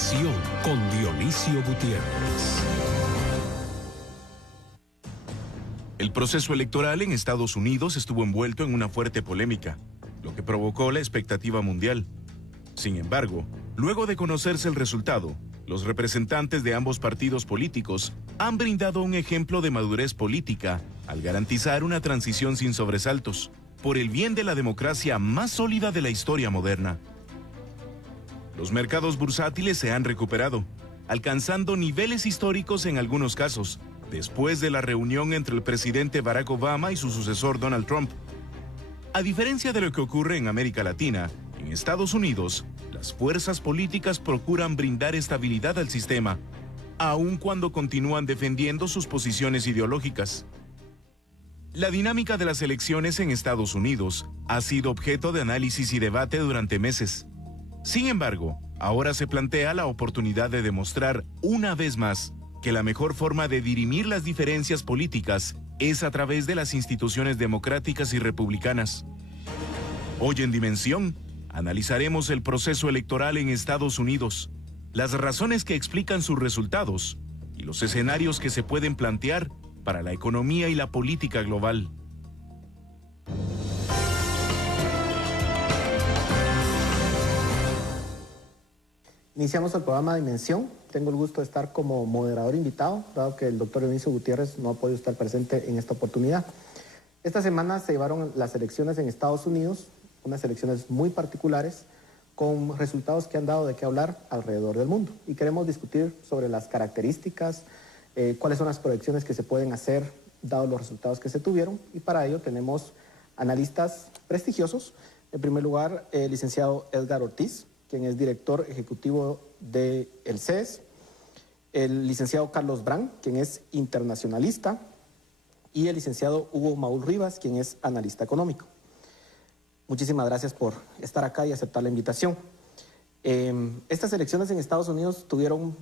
Dimensión con Dionisio Gutiérrez. El proceso electoral en Estados Unidos estuvo envuelto en una fuerte polémica, lo que provocó la expectativa mundial. Sin embargo, luego de conocerse el resultado, los representantes de ambos partidos políticos han brindado un ejemplo de madurez política al garantizar una transición sin sobresaltos, por el bien de la democracia más sólida de la historia moderna. Los mercados bursátiles se han recuperado, alcanzando niveles históricos en algunos casos, después de la reunión entre el presidente Barack Obama y su sucesor Donald Trump. A diferencia de lo que ocurre en América Latina, en Estados Unidos, las fuerzas políticas procuran brindar estabilidad al sistema, aun cuando continúan defendiendo sus posiciones ideológicas. La dinámica de las elecciones en Estados Unidos ha sido objeto de análisis y debate durante meses. Sin embargo, ahora se plantea la oportunidad de demostrar una vez más que la mejor forma de dirimir las diferencias políticas es a través de las instituciones democráticas y republicanas. Hoy en Dimensión, analizaremos el proceso electoral en Estados Unidos, las razones que explican sus resultados y los escenarios que se pueden plantear para la economía y la política global. Iniciamos el programa Dimensión. Tengo el gusto de estar como moderador invitado, dado que el doctor Dionisio Gutiérrez no ha podido estar presente en esta oportunidad. Esta semana se llevaron las elecciones en Estados Unidos, unas elecciones muy particulares, con resultados que han dado de qué hablar alrededor del mundo. Y queremos discutir sobre las características, cuáles son las proyecciones que se pueden hacer, dados los resultados que se tuvieron. Y para ello tenemos analistas prestigiosos. En primer lugar, el licenciado Edgar Ortiz, quien es director ejecutivo del CES, el licenciado Carlos Brand, quien es internacionalista, y el licenciado Hugo Maúl Rivas, quien es analista económico. Muchísimas gracias por estar acá y aceptar la invitación. Estas elecciones en Estados Unidos tuvieron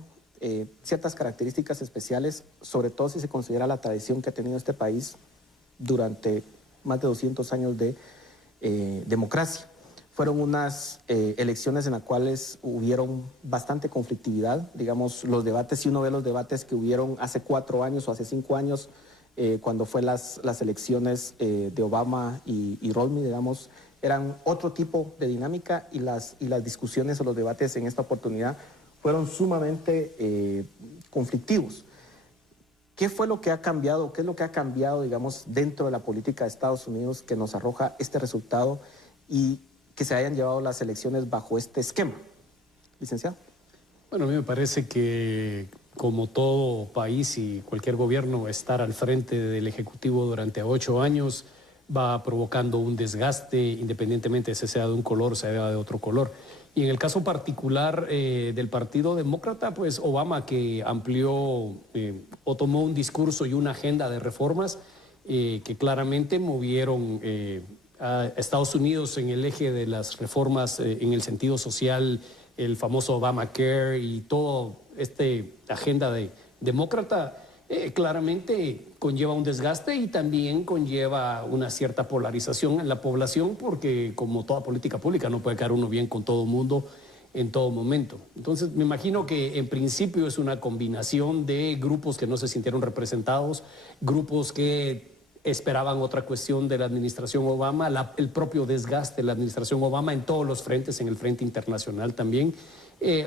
ciertas características especiales, sobre todo si se considera la tradición que ha tenido este país durante más de 200 años de democracia. Fueron unas elecciones en las cuales hubieron bastante conflictividad, digamos, los debates, si uno ve los debates que hubieron hace 4 años o hace 5 años, cuando fue las elecciones de Obama y Romney, digamos, eran otro tipo de dinámica y las discusiones o los debates en esta oportunidad fueron sumamente conflictivos. ¿Qué fue lo que ha cambiado? ¿Qué es lo que ha cambiado, digamos, dentro de la política de Estados Unidos que nos arroja este resultado y que se hayan llevado las elecciones bajo este esquema? Licenciado. Bueno, a mí me parece que, como todo país y cualquier gobierno, estar al frente del Ejecutivo durante 8 años va provocando un desgaste, independientemente de si sea de un color o sea de otro color. Y en el caso particular del Partido Demócrata, pues Obama, que amplió o tomó un discurso y una agenda de reformas que claramente movieron a Estados Unidos en el eje de las reformas en el sentido social, el famoso Obamacare y toda esta agenda demócrata, claramente conlleva un desgaste y también conlleva una cierta polarización en la población, porque como toda política pública no puede quedar uno bien con todo el mundo en todo momento. Entonces me imagino que en principio es una combinación de grupos que no se sintieron representados, grupos que esperaban otra cuestión de la administración Obama, el propio desgaste de la administración Obama en todos los frentes, en el frente internacional también.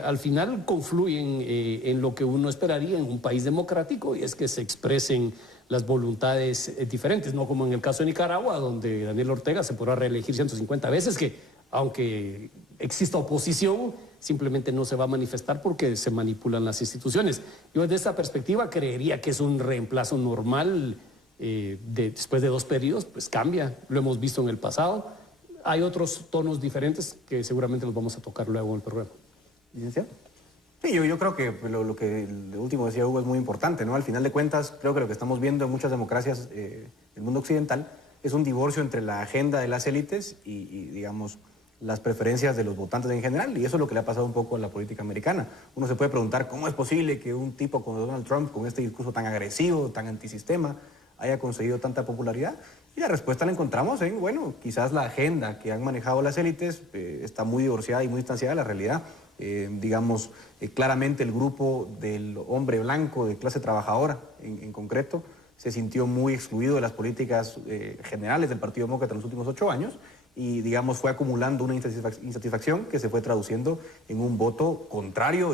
Al final confluyen en lo que uno esperaría en un país democrático, y es que se expresen las voluntades diferentes, no como en el caso de Nicaragua, donde Daniel Ortega se podrá reelegir 150 veces, que aunque exista oposición, simplemente no se va a manifestar porque se manipulan las instituciones. Yo desde esta perspectiva creería que es un reemplazo normal. Después de 2 periodos, pues cambia, lo hemos visto en el pasado. Hay otros tonos diferentes que seguramente los vamos a tocar luego en el programa. ¿Licenciado? Sí, yo creo que lo que el último decía Hugo es muy importante, ¿no? Al final de cuentas, creo que lo que estamos viendo en muchas democracias del mundo occidental es un divorcio entre la agenda de las élites y, digamos, las preferencias de los votantes en general, y eso es lo que le ha pasado un poco a la política americana. Uno se puede preguntar cómo es posible que un tipo como Donald Trump, con este discurso tan agresivo, tan antisistema, haya conseguido tanta popularidad, y la respuesta la encontramos en, bueno, quizás la agenda que han manejado las élites está muy divorciada y muy distanciada de la realidad. Claramente el grupo del hombre blanco de clase trabajadora en concreto se sintió muy excluido de las políticas generales del Partido Demócrata en los últimos 8 años y, digamos, fue acumulando una insatisfacción que se fue traduciendo en un voto contrario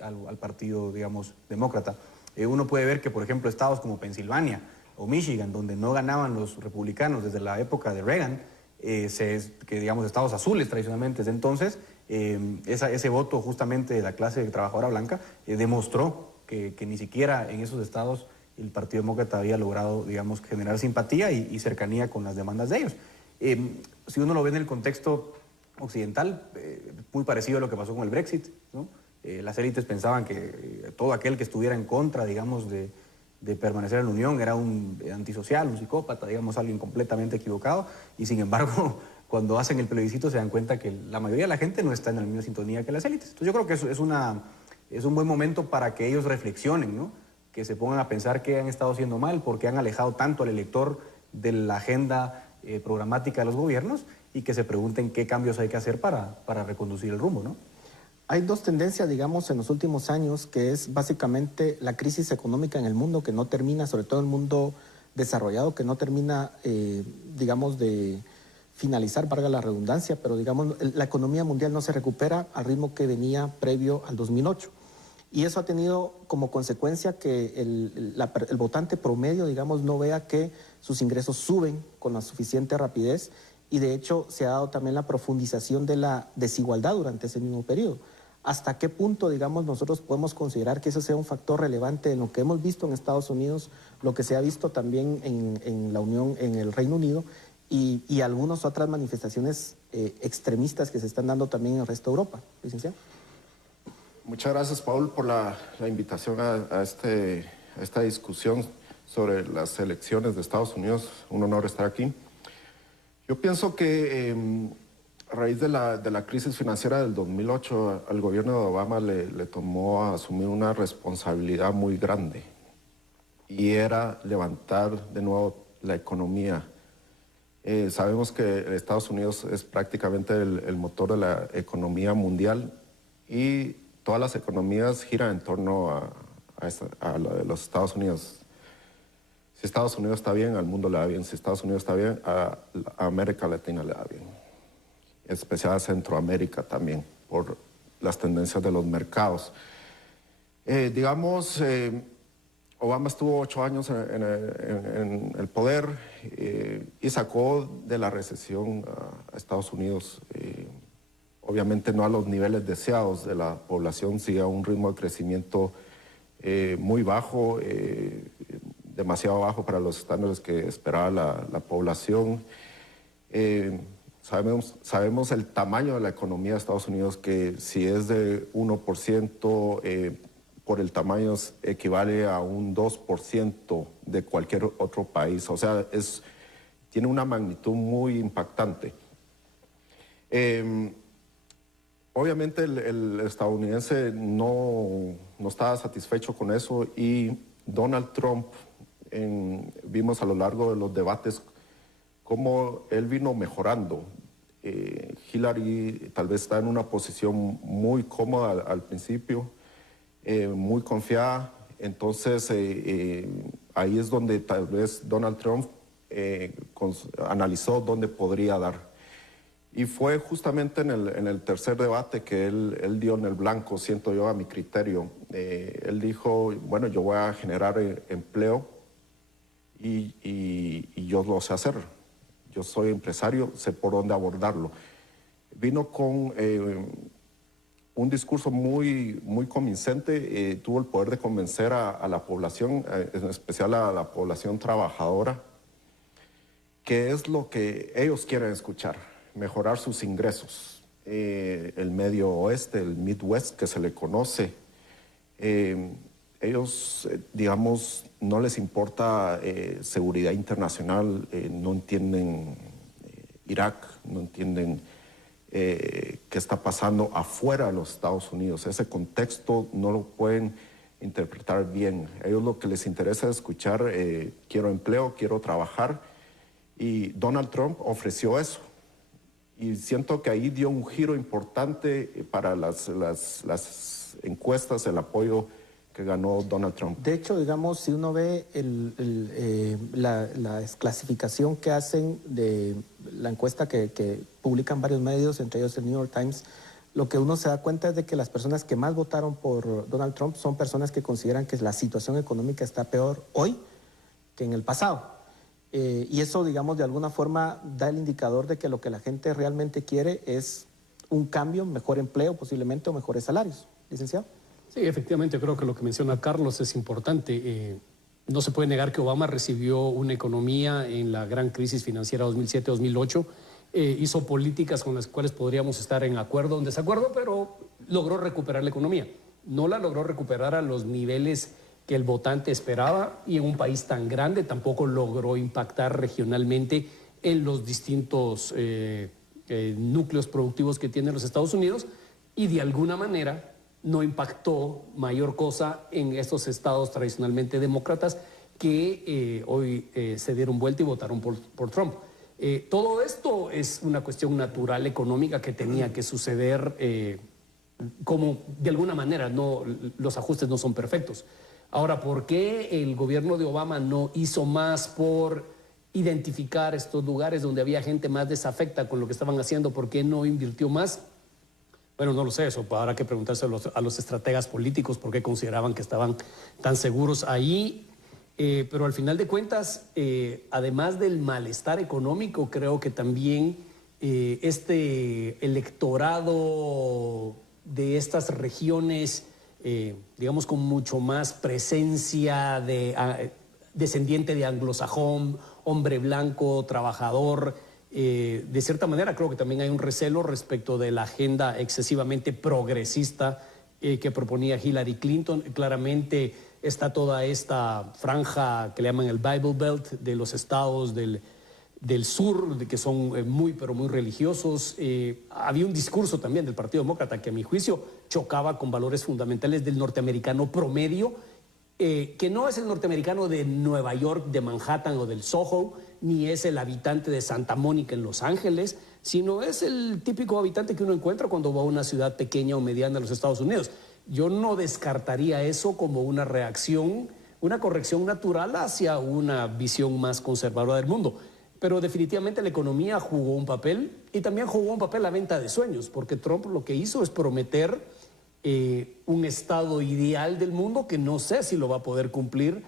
al Partido, digamos, Demócrata. Uno puede ver que, por ejemplo, estados como Pensilvania o Michigan, donde no ganaban los republicanos desde la época de Reagan, digamos, estados azules tradicionalmente desde entonces, ese voto justamente de la clase trabajadora blanca demostró que ni siquiera en esos estados el Partido Demócrata había logrado, digamos, generar simpatía y cercanía con las demandas de ellos. Si uno lo ve en el contexto occidental, muy parecido a lo que pasó con el Brexit, ¿no? Las élites pensaban que todo aquel que estuviera en contra, digamos, de permanecer en la Unión era un antisocial, un psicópata, digamos, alguien completamente equivocado, y sin embargo, cuando hacen el plebiscito se dan cuenta que la mayoría de la gente no está en la misma sintonía que las élites. Entonces yo creo que es un buen momento para que ellos reflexionen, ¿no? Que se pongan a pensar qué han estado haciendo mal, por qué han alejado tanto al elector de la agenda programática de los gobiernos y que se pregunten qué cambios hay que hacer para reconducir el rumbo, ¿no? Hay dos tendencias, digamos, en los últimos años, que es básicamente la crisis económica en el mundo, que no termina, sobre todo en el mundo desarrollado, que no termina, digamos, de finalizar, valga la redundancia, pero, digamos, la economía mundial no se recupera al ritmo que venía previo al 2008. Y eso ha tenido como consecuencia que el votante promedio, digamos, no vea que sus ingresos suben con la suficiente rapidez y de hecho se ha dado también la profundización de la desigualdad durante ese mismo periodo. ¿Hasta qué punto, digamos, nosotros podemos considerar que eso sea un factor relevante en lo que hemos visto en Estados Unidos, lo que se ha visto también en la Unión, en el Reino Unido y algunas otras manifestaciones extremistas que se están dando también en el resto de Europa, licenciado? Muchas gracias, Paul, por la invitación a esta discusión sobre las elecciones de Estados Unidos. Un honor estar aquí. Yo pienso que a raíz de la crisis financiera del 2008, al gobierno de Obama le tomó a asumir una responsabilidad muy grande y era levantar de nuevo la economía. Sabemos que Estados Unidos es prácticamente el motor de la economía mundial y todas las economías giran en torno a lo de los Estados Unidos. Si Estados Unidos está bien, al mundo le da bien. Si Estados Unidos está bien, a América Latina le da bien. En especial a Centroamérica también, por las tendencias de los mercados. Obama estuvo 8 años en el poder y sacó de la recesión a Estados Unidos. Obviamente no a los niveles deseados de la población, sigue a un ritmo de crecimiento muy bajo, demasiado bajo para los estándares que esperaba la población. Sabemos el tamaño de la economía de Estados Unidos, que si es de 1%, por el tamaño equivale a un 2% de cualquier otro país. O sea, tiene una magnitud muy impactante. Obviamente el estadounidense no estaba satisfecho con eso y Donald Trump, vimos a lo largo de los debates cómo él vino mejorando. Hillary tal vez está en una posición muy cómoda al principio, muy confiada. Entonces ahí es donde tal vez Donald Trump analizó dónde podría dar. Y fue justamente en el tercer debate que él dio en el blanco, siento yo, a mi criterio. Él dijo, bueno, yo voy a generar empleo y yo lo sé hacer. Yo soy empresario, sé por dónde abordarlo. Vino con un discurso muy convincente, tuvo el poder de convencer a la población, en especial a la población trabajadora, que es lo que ellos quieren escuchar. Mejorar sus ingresos. El medio oeste, el Midwest que se le conoce, ellos, digamos, no les importa seguridad internacional, no entienden Irak, no entienden qué está pasando afuera de los Estados Unidos. Ese contexto no lo pueden interpretar bien. A ellos lo que les interesa es escuchar, quiero empleo, quiero trabajar, y Donald Trump ofreció eso. y siento que ahí dio un giro importante para las encuestas, el apoyo que ganó Donald Trump. De hecho, digamos, si uno ve la clasificación que hacen de la encuesta que publican varios medios, entre ellos el New York Times, lo que uno se da cuenta es de que las personas que más votaron por Donald Trump son personas que consideran que la situación económica está peor hoy que en el pasado. Y eso, digamos, de alguna forma da el indicador de que lo que la gente realmente quiere es un cambio, mejor empleo posiblemente o mejores salarios. Licenciado. Sí, efectivamente, creo que lo que menciona Carlos es importante. No se puede negar que Obama recibió una economía en la gran crisis financiera 2007-2008, hizo políticas con las cuales podríamos estar en acuerdo o en desacuerdo, pero logró recuperar la economía. No la logró recuperar a los niveles que el votante esperaba, y en un país tan grande tampoco logró impactar regionalmente en los distintos núcleos productivos que tienen los Estados Unidos, y de alguna manera no impactó mayor cosa en estos estados tradicionalmente demócratas que hoy se dieron vuelta y votaron por Trump. Todo esto es una cuestión natural económica que tenía que suceder, como de alguna manera los ajustes no son perfectos. Ahora, ¿por qué el gobierno de Obama no hizo más por identificar estos lugares donde había gente más desafecta con lo que estaban haciendo? ¿Por qué no invirtió más? Bueno, no lo sé, eso habrá que preguntarse a los estrategas políticos por qué consideraban que estaban tan seguros ahí. Pero al final de cuentas, además del malestar económico, creo que también este electorado de estas regiones, digamos con mucho más presencia descendiente de anglosajón, hombre blanco, trabajador, de cierta manera creo que también hay un recelo respecto de la agenda excesivamente progresista que proponía Hillary Clinton. Claramente está toda esta franja que le llaman el Bible Belt de los estados del sur, que son muy religiosos. Había un discurso también del Partido Demócrata que a mi juicio chocaba con valores fundamentales del norteamericano promedio, que no es el norteamericano de Nueva York, de Manhattan o del Soho, ni es el habitante de Santa Mónica en Los Ángeles, sino es el típico habitante que uno encuentra cuando va a una ciudad pequeña o mediana de los Estados Unidos. Yo no descartaría eso como una reacción, una corrección natural hacia una visión más conservadora del mundo. Pero definitivamente la economía jugó un papel, y también jugó un papel la venta de sueños, porque Trump lo que hizo es prometer un estado ideal del mundo que no sé si lo va a poder cumplir,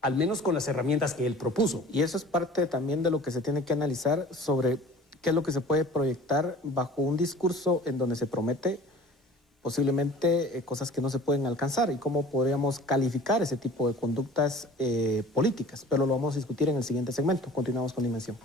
al menos con las herramientas que él propuso. Y eso es parte también de lo que se tiene que analizar sobre qué es lo que se puede proyectar bajo un discurso en donde se promete posiblemente cosas que no se pueden alcanzar, y cómo podríamos calificar ese tipo de conductas políticas. Pero lo vamos a discutir en el siguiente segmento. Continuamos con Dimensión.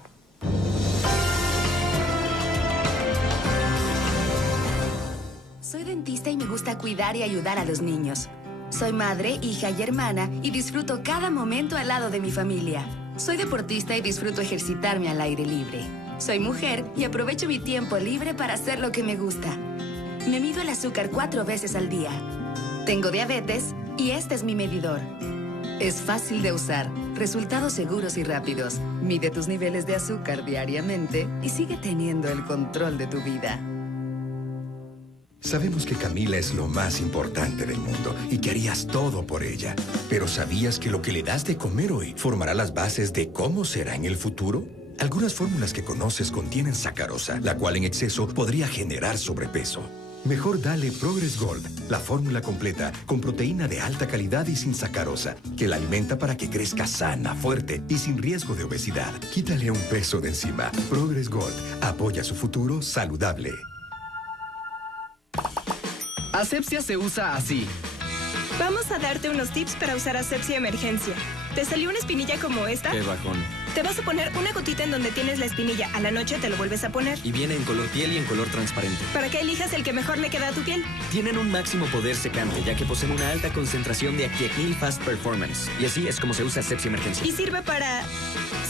Soy dentista y me gusta cuidar y ayudar a los niños. Soy madre, hija y hermana y disfruto cada momento al lado de mi familia. Soy deportista y disfruto ejercitarme al aire libre. Soy mujer y aprovecho mi tiempo libre para hacer lo que me gusta. Me mido el azúcar 4 veces al día. Tengo diabetes y este es mi medidor. Es fácil de usar, resultados seguros y rápidos. Mide tus niveles de azúcar diariamente y sigue teniendo el control de tu vida. Sabemos que Camila es lo más importante del mundo y que harías todo por ella. Pero ¿sabías que lo que le das de comer hoy formará las bases de cómo será en el futuro? Algunas fórmulas que conoces contienen sacarosa, la cual en exceso podría generar sobrepeso. Mejor dale Progress Gold, la fórmula completa con proteína de alta calidad y sin sacarosa, que la alimenta para que crezca sana, fuerte y sin riesgo de obesidad. Quítale un peso de encima. Progress Gold apoya su futuro saludable. Asepsia se usa así. Vamos a darte unos tips para usar asepsia emergencia. ¿Te salió una espinilla como esta? Qué bajón. Te vas a poner una gotita en donde tienes la espinilla. A la noche te lo vuelves a poner. Y viene en color piel y en color transparente. Para que elijas el que mejor le queda a tu piel. Tienen un máximo poder secante, ya que poseen una alta concentración de Actiacnil Fast Performance. Y así es como se usa asepsia emergencia. Y sirve para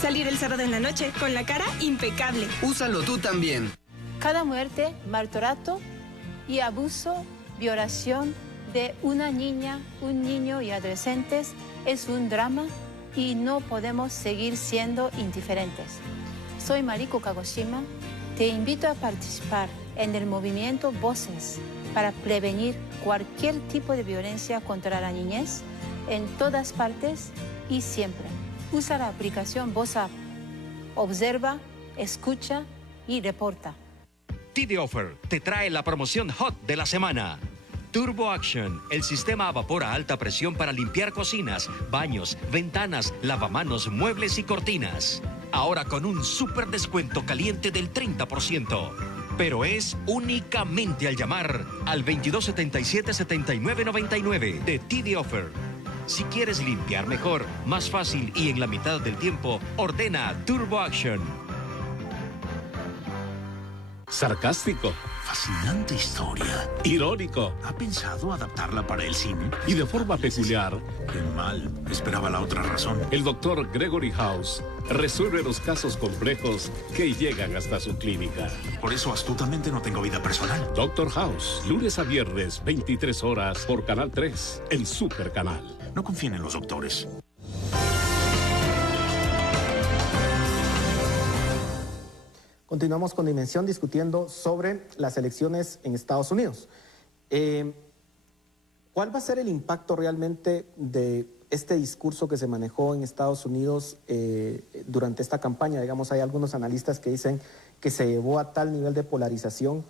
salir el sábado en la noche con la cara impecable. Úsalo tú también. Cada muerte, maltrato y abuso, violación de una niña, un niño y adolescentes es un drama y no podemos seguir siendo indiferentes. Soy Mariko Kagoshima Te invito a participar en el movimiento Voces para prevenir cualquier tipo de violencia contra la niñez en todas partes y siempre. Usa la aplicación WhatsApp. Observa, escucha y reporta. TD Offer te trae la promoción hot de la semana. Turbo Action, el sistema a vapor a alta presión para limpiar cocinas, baños, ventanas, lavamanos, muebles y cortinas. Ahora con un súper descuento caliente del 30%. Pero es únicamente al llamar al 2277-7999 de TD Offer. Si quieres limpiar mejor, más fácil y en la mitad del tiempo, ordena Turbo Action. Sarcástico. Fascinante historia. Irónico. ¿Ha pensado adaptarla para el cine? Y de forma peculiar. Qué mal. Esperaba la otra razón. El doctor Gregory House resuelve los casos complejos que llegan hasta su clínica. Por eso astutamente no tengo vida personal. Doctor House, lunes a viernes, 23 horas, por Canal 3, el super canal. No confíen en los doctores. Continuamos con Dimensión discutiendo sobre las elecciones en Estados Unidos. ¿Cuál va a ser el impacto realmente de este discurso que se manejó en Estados Unidos durante esta campaña? Digamos, hay algunos analistas que dicen que se llevó a tal nivel de polarización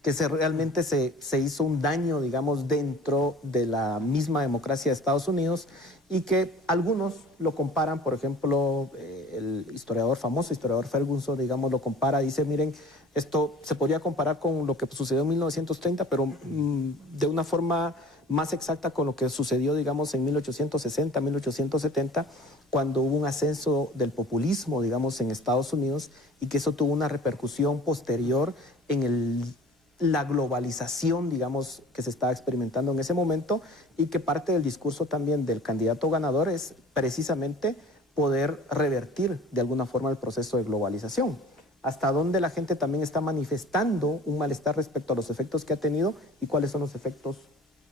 que realmente se hizo un daño, digamos, dentro de la misma democracia de Estados Unidos, y que algunos lo comparan, por ejemplo, el famoso historiador Ferguson, digamos, lo compara, dice, miren, esto se podría comparar con lo que sucedió en 1930, pero de una forma más exacta con lo que sucedió, digamos, en 1860, 1870, cuando hubo un ascenso del populismo, digamos, en Estados Unidos, y que eso tuvo una repercusión posterior en la globalización, digamos, que se estaba experimentando en ese momento, y que parte del discurso también del candidato ganador es precisamente poder revertir de alguna forma el proceso de globalización. Hasta dónde la gente también está manifestando un malestar respecto a los efectos que ha tenido y cuáles son los efectos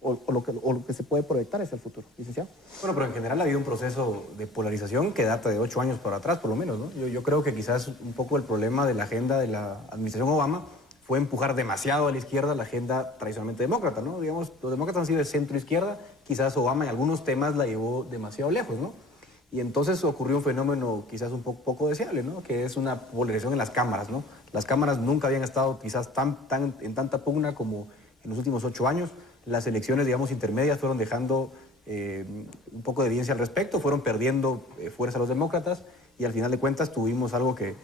o lo que se puede proyectar hacia el futuro. Licenciado. Bueno, pero en general ha habido un proceso de polarización que data de 8 años para atrás, por lo menos, ¿no? Yo creo que quizás un poco el problema de la agenda de la administración Obama fue empujar demasiado a la izquierda la agenda tradicionalmente demócrata, ¿no? Digamos, los demócratas han sido de centro-izquierda, quizás Obama en algunos temas la llevó demasiado lejos, ¿no? Y entonces ocurrió un fenómeno quizás un poco deseable, ¿no? Que es una polarización en las cámaras, ¿no? Las cámaras nunca habían estado quizás en tanta pugna como en los últimos 8 años. Las elecciones, digamos, intermedias fueron dejando un poco de evidencia al respecto, fueron perdiendo fuerza los demócratas, y al final de cuentas tuvimos algo que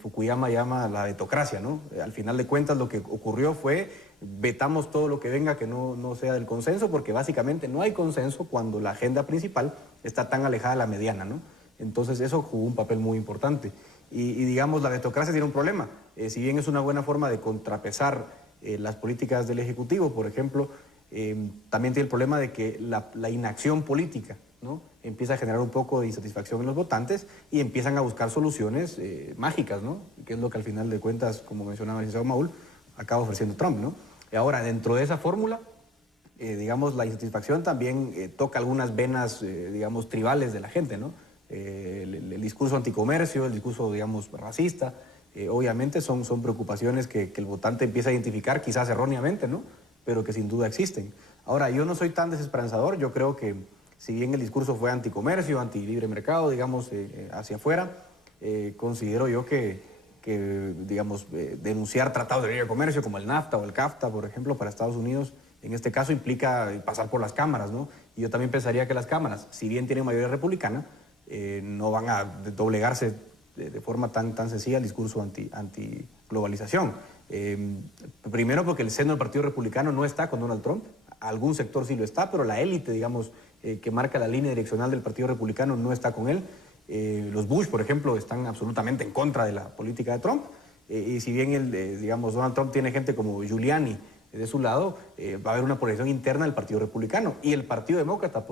Fukuyama llama la vetocracia, ¿no? Al final de cuentas lo que ocurrió fue vetamos todo lo que venga que no sea del consenso, porque básicamente no hay consenso cuando la agenda principal está tan alejada de la mediana, ¿no? Entonces eso jugó un papel muy importante. Y digamos, la vetocracia tiene un problema. Si bien es una buena forma de contrapesar las políticas del Ejecutivo, por ejemplo, también tiene el problema de que la inacción política, ¿no? Empieza a generar un poco de insatisfacción en los votantes y empiezan a buscar soluciones mágicas, ¿no? Que es lo que al final de cuentas, como mencionaba el licenciado Maúl, acaba ofreciendo Trump, ¿no? Ahora, dentro de esa fórmula, digamos, la insatisfacción también toca algunas venas, digamos, tribales de la gente, ¿no? El discurso anticomercio, el discurso, digamos, racista, obviamente son preocupaciones que el votante empieza a identificar, quizás erróneamente, ¿no? Pero que sin duda existen. Ahora, yo no soy tan desesperanzador, yo creo que si bien el discurso fue anticomercio, antilibre mercado, digamos, hacia afuera, considero yo que digamos, denunciar tratados de libre comercio como el NAFTA o el CAFTA, por ejemplo, para Estados Unidos, en este caso implica pasar por las cámaras, ¿no? Y yo también pensaría que las cámaras, si bien tienen mayoría republicana, no van a doblegarse de forma tan sencilla al discurso anti-globalización. Primero porque el seno del Partido Republicano no está con Donald Trump, algún sector sí lo está, pero la élite, digamos, que marca la línea direccional del Partido Republicano no está con él. Los Bush, por ejemplo, están absolutamente en contra de la política de Trump, y si bien digamos, Donald Trump tiene gente como Giuliani de su lado, va a haber una polarización interna del Partido Republicano, y el Partido Demócrata,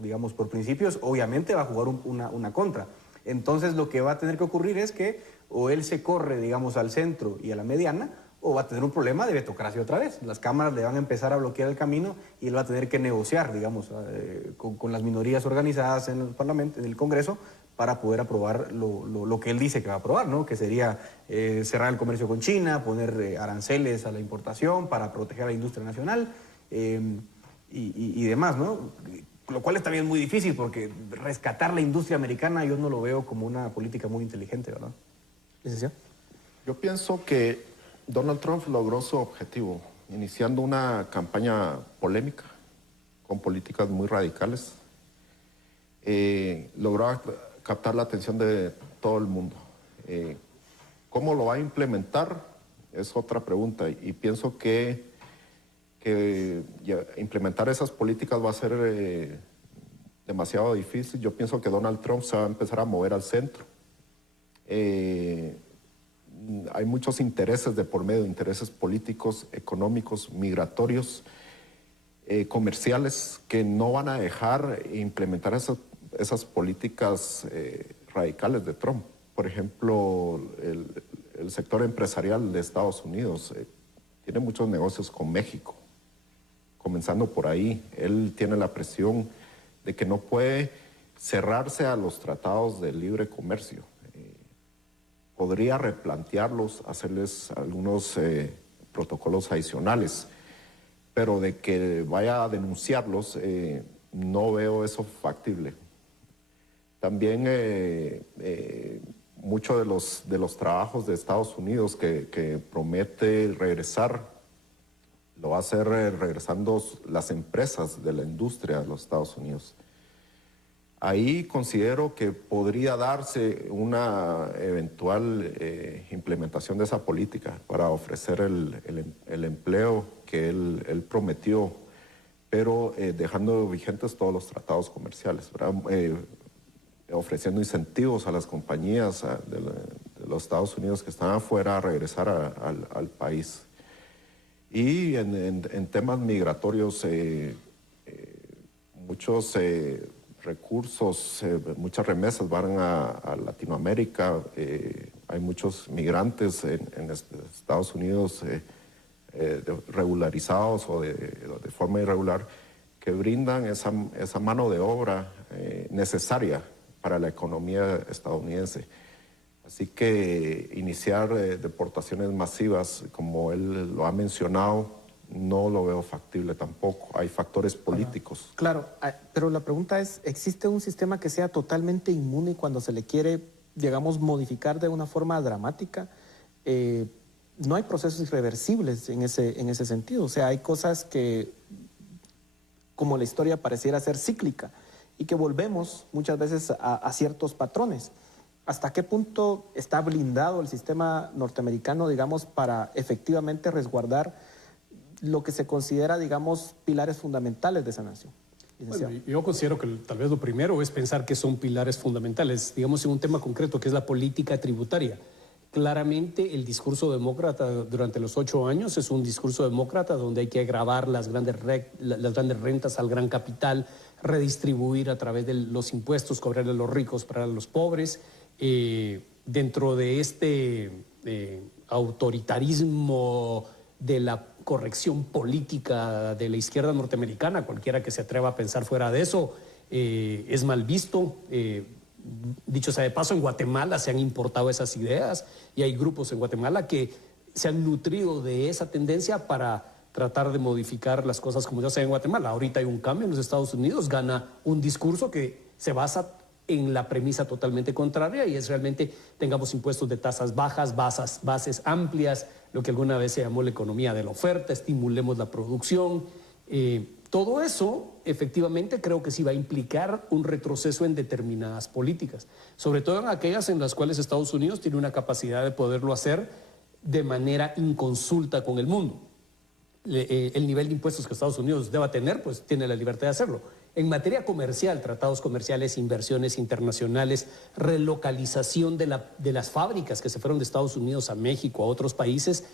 digamos, por principios, obviamente va a jugar una contra. Entonces lo que va a tener que ocurrir es que o él se corre, digamos, al centro y a la mediana, o va a tener un problema de vetocracia otra vez. Las cámaras le van a empezar a bloquear el camino y él va a tener que negociar, digamos, con las minorías organizadas en el Parlamento, en el Congreso, para poder aprobar lo que él dice que va a aprobar, ¿no? Que sería cerrar el comercio con China, poner aranceles a la importación para proteger a la industria nacional y demás, ¿no? Lo cual es también muy difícil porque rescatar la industria americana yo no lo veo como una política muy inteligente, ¿verdad? Licenciado. Yo pienso que Donald Trump logró su objetivo, iniciando una campaña polémica con políticas muy radicales. Logró captar la atención de todo el mundo. ¿Cómo lo va a implementar? Es otra pregunta y pienso que implementar esas políticas va a ser demasiado difícil. Yo pienso que Donald Trump se va a empezar a mover al centro. Hay muchos intereses de por medio, intereses políticos, económicos, migratorios, comerciales, que no van a dejar implementar esas políticas radicales de Trump. Por ejemplo, el sector empresarial de Estados Unidos tiene muchos negocios con México. Comenzando por ahí, él tiene la presión de que no puede cerrarse a los tratados de libre comercio. Podría replantearlos, hacerles algunos protocolos adicionales, pero de que vaya a denunciarlos, no veo eso factible. También muchos de los trabajos de Estados Unidos que promete regresar, lo va a hacer regresando las empresas de la industria de los Estados Unidos. Ahí considero que podría darse una eventual implementación de esa política para ofrecer el empleo que él prometió, pero dejando vigentes todos los tratados comerciales, ¿verdad? Ofreciendo incentivos a las compañías de los Estados Unidos que están afuera a regresar al país. Y en temas migratorios, muchos recursos, muchas remesas van a Latinoamérica. Hay muchos migrantes en Estados Unidos regularizados o de forma irregular que brindan esa mano de obra necesaria para la economía estadounidense. Así que iniciar deportaciones masivas, como él lo ha mencionado, no lo veo factible tampoco. Hay factores políticos. Claro, pero la pregunta es, ¿existe un sistema que sea totalmente inmune cuando se le quiere, digamos, modificar de una forma dramática? No hay procesos irreversibles en ese sentido. O sea, hay cosas que, como la historia pareciera ser cíclica, y que volvemos muchas veces a ciertos patrones. ¿Hasta qué punto está blindado el sistema norteamericano, digamos, para efectivamente resguardar lo que se considera, digamos, pilares fundamentales de esa nación? Bueno, yo considero que tal vez lo primero es pensar que son pilares fundamentales, digamos, en un tema concreto que es la política tributaria. Claramente el discurso demócrata durante los 8 años es un discurso demócrata donde hay que gravar las grandes rentas al gran capital, redistribuir a través de los impuestos, cobrarle a los ricos para los pobres. Dentro de este autoritarismo de la corrección política de la izquierda norteamericana, cualquiera que se atreva a pensar fuera de eso es mal visto. Dicho sea de paso, en Guatemala se han importado esas ideas y hay grupos en Guatemala que se han nutrido de esa tendencia para tratar de modificar las cosas como ya sea en Guatemala. Ahorita hay un cambio en los Estados Unidos, gana un discurso que se basa en la premisa totalmente contraria y es realmente tengamos impuestos de tasas bajas, bases amplias, lo que alguna vez se llamó la economía de la oferta, estimulemos la producción. Todo eso efectivamente creo que sí va a implicar un retroceso en determinadas políticas, sobre todo en aquellas en las cuales Estados Unidos tiene una capacidad de poderlo hacer de manera inconsulta con el mundo. El nivel de impuestos que Estados Unidos deba tener, pues tiene la libertad de hacerlo. En materia comercial, tratados comerciales, inversiones internacionales, relocalización de las fábricas que se fueron de Estados Unidos a México, a otros países,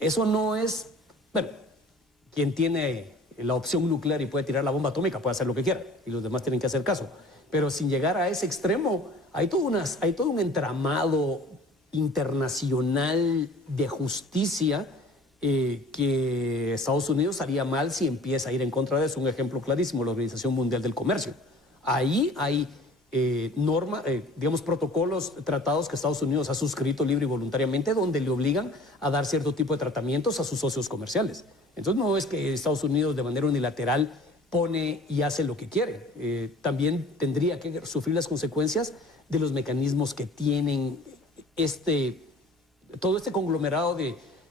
eso no es, bueno, quien tiene la opción nuclear y puede tirar la bomba atómica puede hacer lo que quiera y los demás tienen que hacer caso. Pero sin llegar a ese extremo, hay todo un entramado internacional de justicia que Estados Unidos haría mal si empieza a ir en contra de eso. Un ejemplo clarísimo, la Organización Mundial del Comercio. Ahí hay protocolos, tratados que Estados Unidos ha suscrito libre y voluntariamente, donde le obligan a dar cierto tipo de tratamientos a sus socios comerciales. Entonces no es que Estados Unidos de manera unilateral pone y hace lo que quiere. También tendría que sufrir las consecuencias de los mecanismos que tienen todo este conglomerado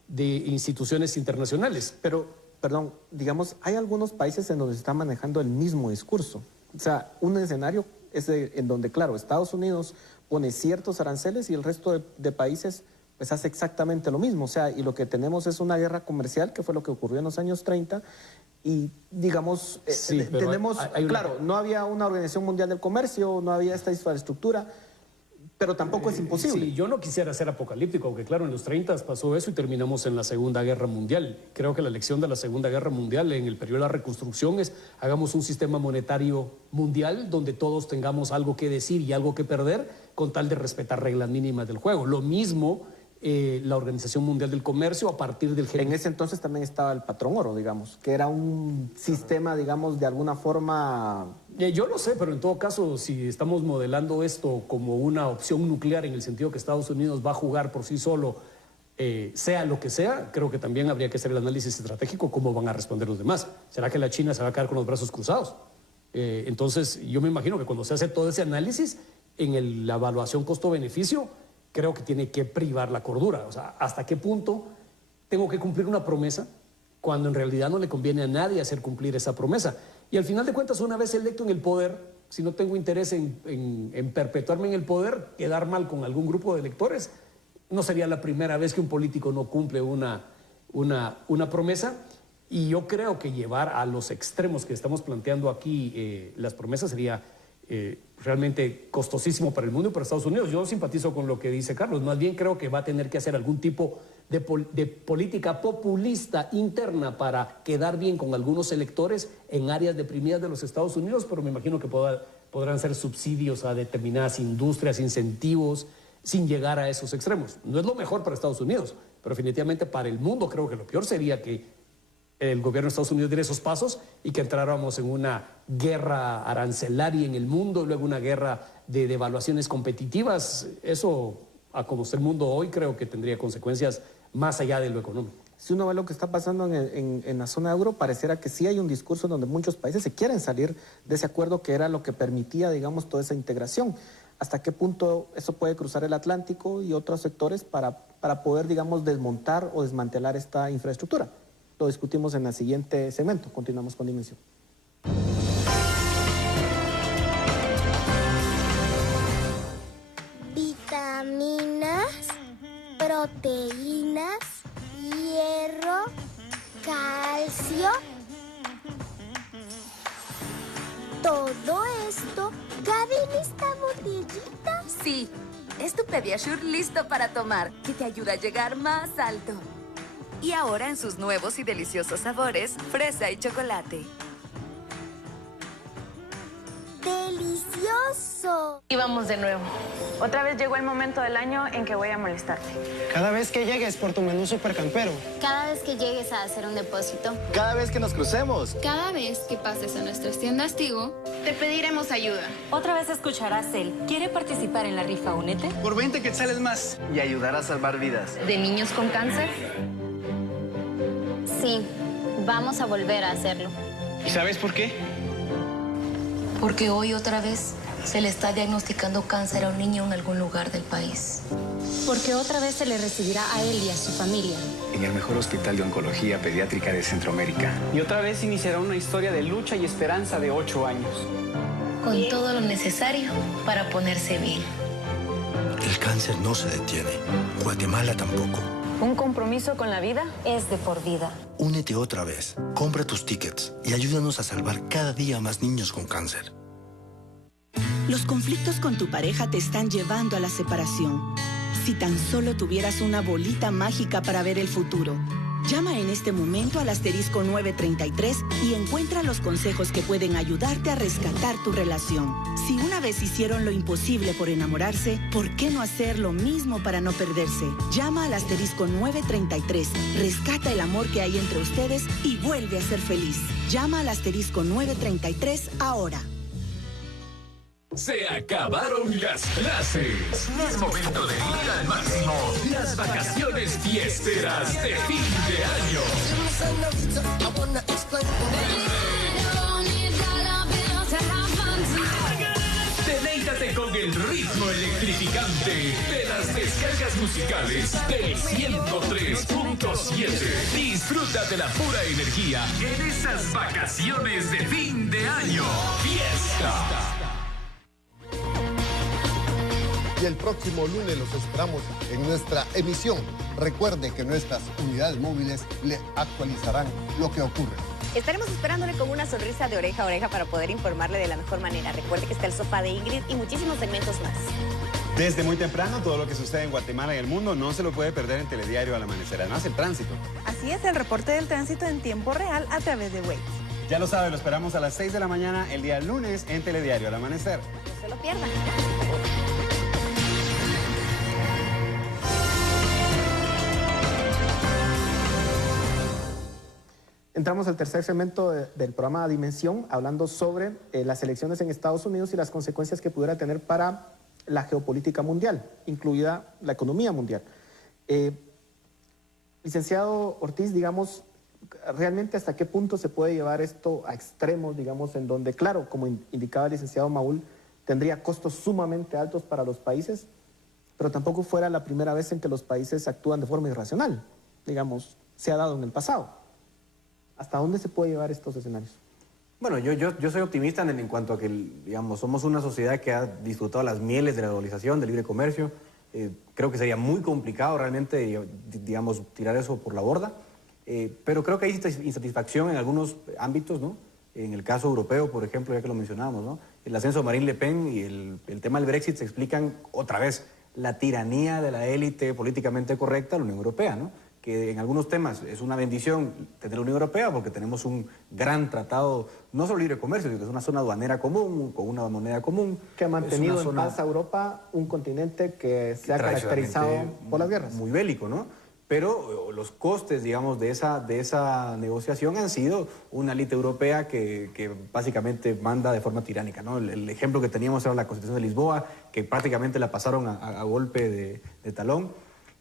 de instituciones internacionales. Pero, perdón, digamos, hay algunos países en donde se está manejando el mismo discurso. O sea, un escenario es en donde, claro, Estados Unidos pone ciertos aranceles y el resto de países pues hace exactamente lo mismo. O sea, y lo que tenemos es una guerra comercial, que fue lo que ocurrió en los años 30, y digamos, tenemos, claro, no había una Organización Mundial del Comercio, no había esta infraestructura, pero tampoco es imposible. Sí, yo no quisiera ser apocalíptico, aunque claro, en los 30 pasó eso y terminamos en la Segunda Guerra Mundial. Creo que la lección de la Segunda Guerra Mundial en el periodo de la reconstrucción es hagamos un sistema monetario mundial donde todos tengamos algo que decir y algo que perder con tal de respetar reglas mínimas del juego. Lo mismo la Organización Mundial del Comercio a partir del... En ese entonces también estaba el patrón oro, digamos, que era un sistema, digamos, de alguna forma... Yo lo sé, pero en todo caso, si estamos modelando esto como una opción nuclear en el sentido que Estados Unidos va a jugar por sí solo, sea lo que sea, creo que también habría que hacer el análisis estratégico, cómo van a responder los demás. ¿Será que la China se va a quedar con los brazos cruzados? Entonces, yo me imagino que cuando se hace todo ese análisis, en la evaluación costo-beneficio, creo que tiene que privar la cordura. O sea, ¿hasta qué punto tengo que cumplir una promesa cuando en realidad no le conviene a nadie hacer cumplir esa promesa? Y al final de cuentas, una vez electo en el poder, si no tengo interés en perpetuarme en el poder, quedar mal con algún grupo de electores, no sería la primera vez que un político no cumple una promesa. Y yo creo que llevar a los extremos que estamos planteando aquí las promesas sería realmente costosísimo para el mundo y para Estados Unidos. Yo simpatizo con lo que dice Carlos, más bien creo que va a tener que hacer algún tipo de política populista interna para quedar bien con algunos electores en áreas deprimidas de los Estados Unidos, pero me imagino que podrán ser subsidios a determinadas industrias, incentivos, sin llegar a esos extremos. No es lo mejor para Estados Unidos, pero definitivamente para el mundo creo que lo peor sería que el gobierno de Estados Unidos diera esos pasos y que entráramos en una guerra arancelaria en el mundo, luego una guerra de devaluaciones competitivas. Eso, a como está el mundo hoy, creo que tendría consecuencias más allá de lo económico. Si uno ve lo que está pasando en la zona euro, pareciera que sí hay un discurso donde muchos países se quieren salir de ese acuerdo que era lo que permitía, digamos, toda esa integración. ¿Hasta qué punto eso puede cruzar el Atlántico y otros sectores para poder, digamos, desmontar o desmantelar esta infraestructura? Lo discutimos en el siguiente segmento. Continuamos con Dimensión. Vitaminas, proteínas, hierro, calcio. ¿Todo esto cabe en esta botellita? Sí, es tu Pediasure listo para tomar, que te ayuda a llegar más alto. Y ahora en sus nuevos y deliciosos sabores, fresa y chocolate. ¡Delicioso! Y vamos de nuevo. Otra vez llegó el momento del año en que voy a molestarte. Cada vez que llegues por tu menú supercampero. Cada vez que llegues a hacer un depósito. Cada vez que nos crucemos. Cada vez que pases a nuestras tiendas Tigo, te pediremos ayuda. Otra vez escucharás el ¿quiere participar en la rifa Únete? Por 20 quetzales más. Y ayudar a salvar vidas. ¿De niños con cáncer? Sí, vamos a volver a hacerlo. ¿Y sabes por qué? Porque hoy otra vez se le está diagnosticando cáncer a un niño en algún lugar del país. Porque otra vez se le recibirá a él y a su familia. En el mejor hospital de oncología pediátrica de Centroamérica. Y otra vez iniciará una historia de lucha y esperanza de 8 años. Con todo lo necesario para ponerse bien. El cáncer no se detiene. Guatemala tampoco. Un compromiso con la vida es de por vida. Únete otra vez, compra tus tickets y ayúdanos a salvar cada día a más niños con cáncer. Los conflictos con tu pareja te están llevando a la separación. Si tan solo tuvieras una bolita mágica para ver el futuro. Llama en este momento al asterisco 933 y encuentra los consejos que pueden ayudarte a rescatar tu relación. Si una vez hicieron lo imposible por enamorarse, ¿por qué no hacer lo mismo para no perderse? Llama al asterisco 933, rescata el amor que hay entre ustedes y vuelve a ser feliz. Llama al asterisco 933 ahora. Se acabaron las clases. Es momento de ir al máximo. Las vacaciones fiesteras de fin de año. Deleítate con el ritmo electrificante de las descargas musicales del 103.7. Disfruta de la pura energía en esas vacaciones de fin de año. Fiesta. Y el próximo lunes los esperamos en nuestra emisión. Recuerde que nuestras unidades móviles le actualizarán lo que ocurre. Estaremos esperándole con una sonrisa de oreja a oreja para poder informarle de la mejor manera. Recuerde que está el sofá de Ingrid y muchísimos segmentos más. Desde muy temprano, todo lo que sucede en Guatemala y el mundo no se lo puede perder en Telediario al amanecer. Además, el tránsito. Así es, el reporte del tránsito en tiempo real a través de Waze. Ya lo sabe, lo esperamos a las 6 de la mañana el día lunes en Telediario al amanecer. No se lo pierdan. Entramos al tercer segmento del programa Dimensión, hablando sobre las elecciones en Estados Unidos y las consecuencias que pudiera tener para la geopolítica mundial, incluida la economía mundial. Licenciado Ortiz, digamos, realmente hasta qué punto se puede llevar esto a extremos, digamos, en donde, claro, como indicaba el licenciado Maúl, tendría costos sumamente altos para los países, pero tampoco fuera la primera vez en que los países actúan de forma irracional, digamos, se ha dado en el pasado. ¿Hasta dónde se puede llevar estos escenarios? Bueno, yo soy optimista en cuanto a que, digamos, somos una sociedad que ha disfrutado las mieles de la globalización, del libre comercio. Creo que sería muy complicado realmente, digamos, tirar eso por la borda. Pero creo que hay insatisfacción en algunos ámbitos, ¿no? En el caso europeo, por ejemplo, ya que lo mencionábamos, ¿no? El ascenso de Marine Le Pen y el tema del Brexit se explican otra vez la tiranía de la élite políticamente correcta de la Unión Europea, ¿no? Que en algunos temas es una bendición tener la Unión Europea porque tenemos un gran tratado, no solo libre comercio, sino que es una zona aduanera común, con una moneda común. Que ha mantenido en paz a Europa, un continente que se ha caracterizado por las guerras. Muy bélico, ¿no? Pero los costes, digamos, de esa negociación han sido una élite europea que básicamente manda de forma tiránica, ¿no? El ejemplo que teníamos era la Constitución de Lisboa, que prácticamente la pasaron a golpe de talón.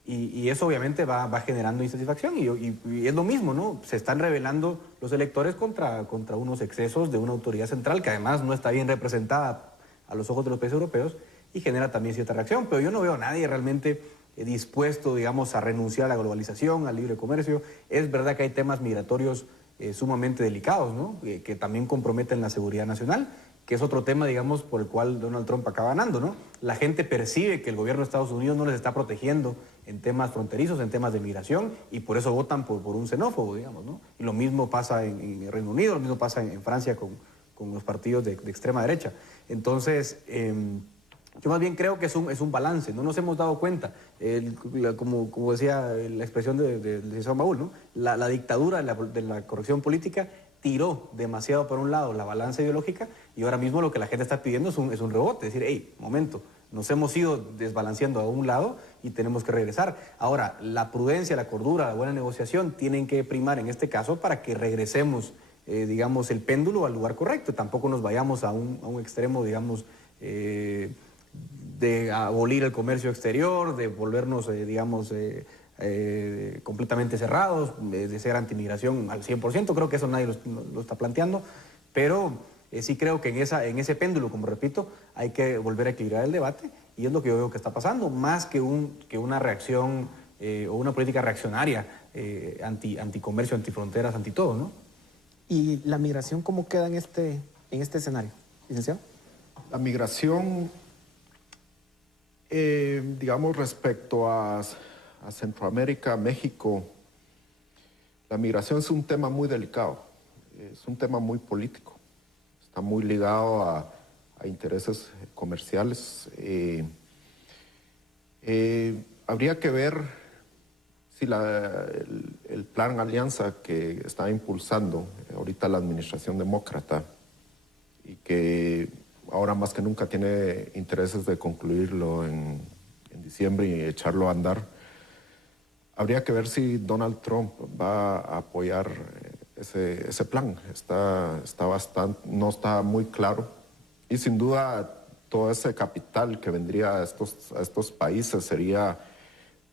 Y eso obviamente va generando insatisfacción y es lo mismo, ¿no? Se están rebelando los electores contra unos excesos de una autoridad central que además no está bien representada a los ojos de los países europeos y genera también cierta reacción. Pero yo no veo a nadie realmente dispuesto, digamos, a renunciar a la globalización, al libre comercio. Es verdad que hay temas migratorios sumamente delicados, ¿no? Que también comprometen la seguridad nacional, que es otro tema, digamos, por el cual Donald Trump acaba ganando, ¿no? La gente percibe que el gobierno de Estados Unidos no les está protegiendo en temas fronterizos, en temas de migración, y por eso votan por un xenófobo, digamos, ¿no? Y lo mismo pasa en el Reino Unido, lo mismo pasa en Francia con los partidos de extrema derecha. Entonces, yo más bien creo que es un balance, no nos hemos dado cuenta, como decía la expresión del licenciado Maúl, ¿no? La dictadura de la corrección política tiró demasiado por un lado la balanza ideológica y ahora mismo lo que la gente está pidiendo es un rebote, es decir, hey, momento, nos hemos ido desbalanceando a un lado y tenemos que regresar. Ahora, la prudencia, la cordura, la buena negociación tienen que primar en este caso para que regresemos, digamos, el péndulo al lugar correcto. Tampoco nos vayamos a un extremo, digamos, de abolir el comercio exterior, de volvernos, digamos, completamente cerrados, de ser antimigración al 100%, creo que eso nadie lo está planteando, pero sí creo que en ese péndulo, como repito, hay que volver a equilibrar el debate y es lo que yo veo que está pasando, más que una reacción o una política reaccionaria anticomercio, antifronteras, anti todo, ¿no? ¿Y la migración cómo queda en este escenario, licenciado? La migración, digamos, respecto a Centroamérica, México, la migración es un tema muy delicado, es un tema muy político, está muy ligado a intereses comerciales. Habría que ver si el plan Alianza que está impulsando ahorita la administración demócrata y que ahora más que nunca tiene intereses de concluirlo en diciembre y echarlo a andar, habría que ver si Donald Trump va a apoyar ese plan. No está muy claro y sin duda todo ese capital que vendría a estos países sería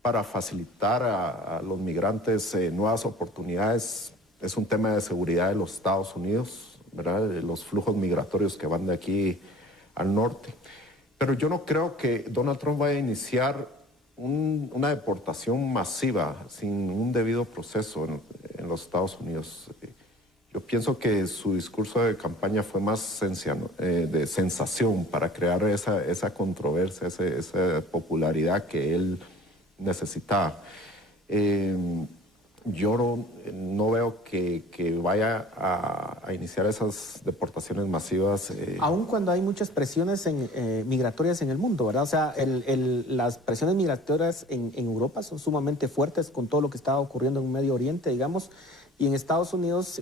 para facilitar a los migrantes nuevas oportunidades. Es un tema de seguridad de los Estados Unidos, ¿verdad? Los flujos migratorios que van de aquí al norte. Pero yo no creo que Donald Trump vaya a iniciar una deportación masiva sin un debido proceso en los Estados Unidos. Yo pienso que su discurso de campaña fue más de sensación para crear esa controversia, esa popularidad que él necesitaba. Yo no veo que vaya a iniciar esas deportaciones masivas. Aun cuando hay muchas presiones migratorias en el mundo, ¿verdad? O sea, las presiones migratorias en Europa son sumamente fuertes con todo lo que está ocurriendo en Medio Oriente, digamos. Y en Estados Unidos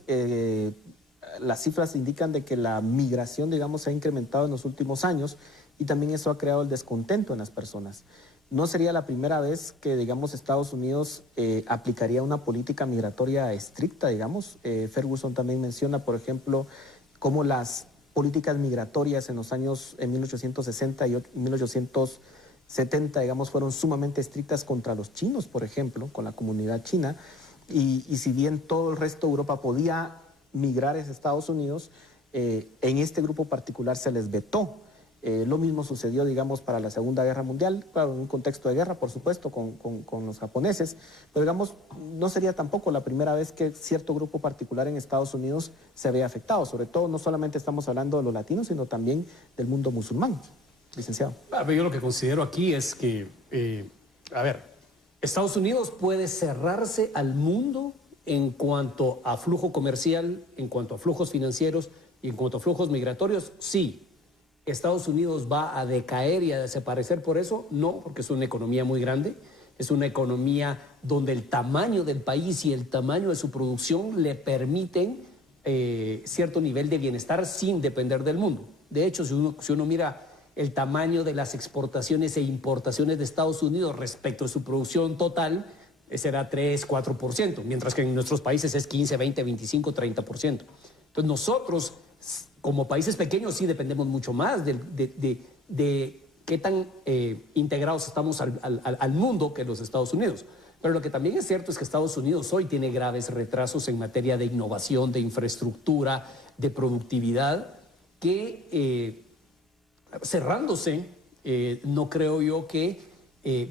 las cifras indican de que la migración, digamos, se ha incrementado en los últimos años y también eso ha creado el descontento en las personas. No sería la primera vez que, digamos, Estados Unidos aplicaría una política migratoria estricta, digamos. Ferguson también menciona, por ejemplo, cómo las políticas migratorias en los años 1860 y 1870, digamos, fueron sumamente estrictas contra los chinos, por ejemplo, con la comunidad china. Y si bien todo el resto de Europa podía migrar hacia Estados Unidos, en este grupo particular se les vetó. Lo mismo sucedió, digamos, para la Segunda Guerra Mundial, claro, en un contexto de guerra, por supuesto, con los japoneses, pero digamos, no sería tampoco la primera vez que cierto grupo particular en Estados Unidos se vea afectado. Sobre todo, no solamente estamos hablando de los latinos, sino también del mundo musulmán, licenciado. Yo lo que considero aquí es que, Estados Unidos puede cerrarse al mundo en cuanto a flujo comercial, en cuanto a flujos financieros y en cuanto a flujos migratorios, sí. ¿Estados Unidos va a decaer y a desaparecer por eso? No, porque es una economía muy grande, es una economía donde el tamaño del país y el tamaño de su producción le permiten cierto nivel de bienestar sin depender del mundo. De hecho, si uno mira el tamaño de las exportaciones e importaciones de Estados Unidos respecto a su producción total, será 3, 4%, mientras que en nuestros países es 15, 20, 25, 30%. Entonces nosotros, como países pequeños, sí dependemos mucho más de qué tan integrados estamos al mundo que los Estados Unidos. Pero lo que también es cierto es que Estados Unidos hoy tiene graves retrasos en materia de innovación, de infraestructura, de productividad, que cerrándose, no creo yo que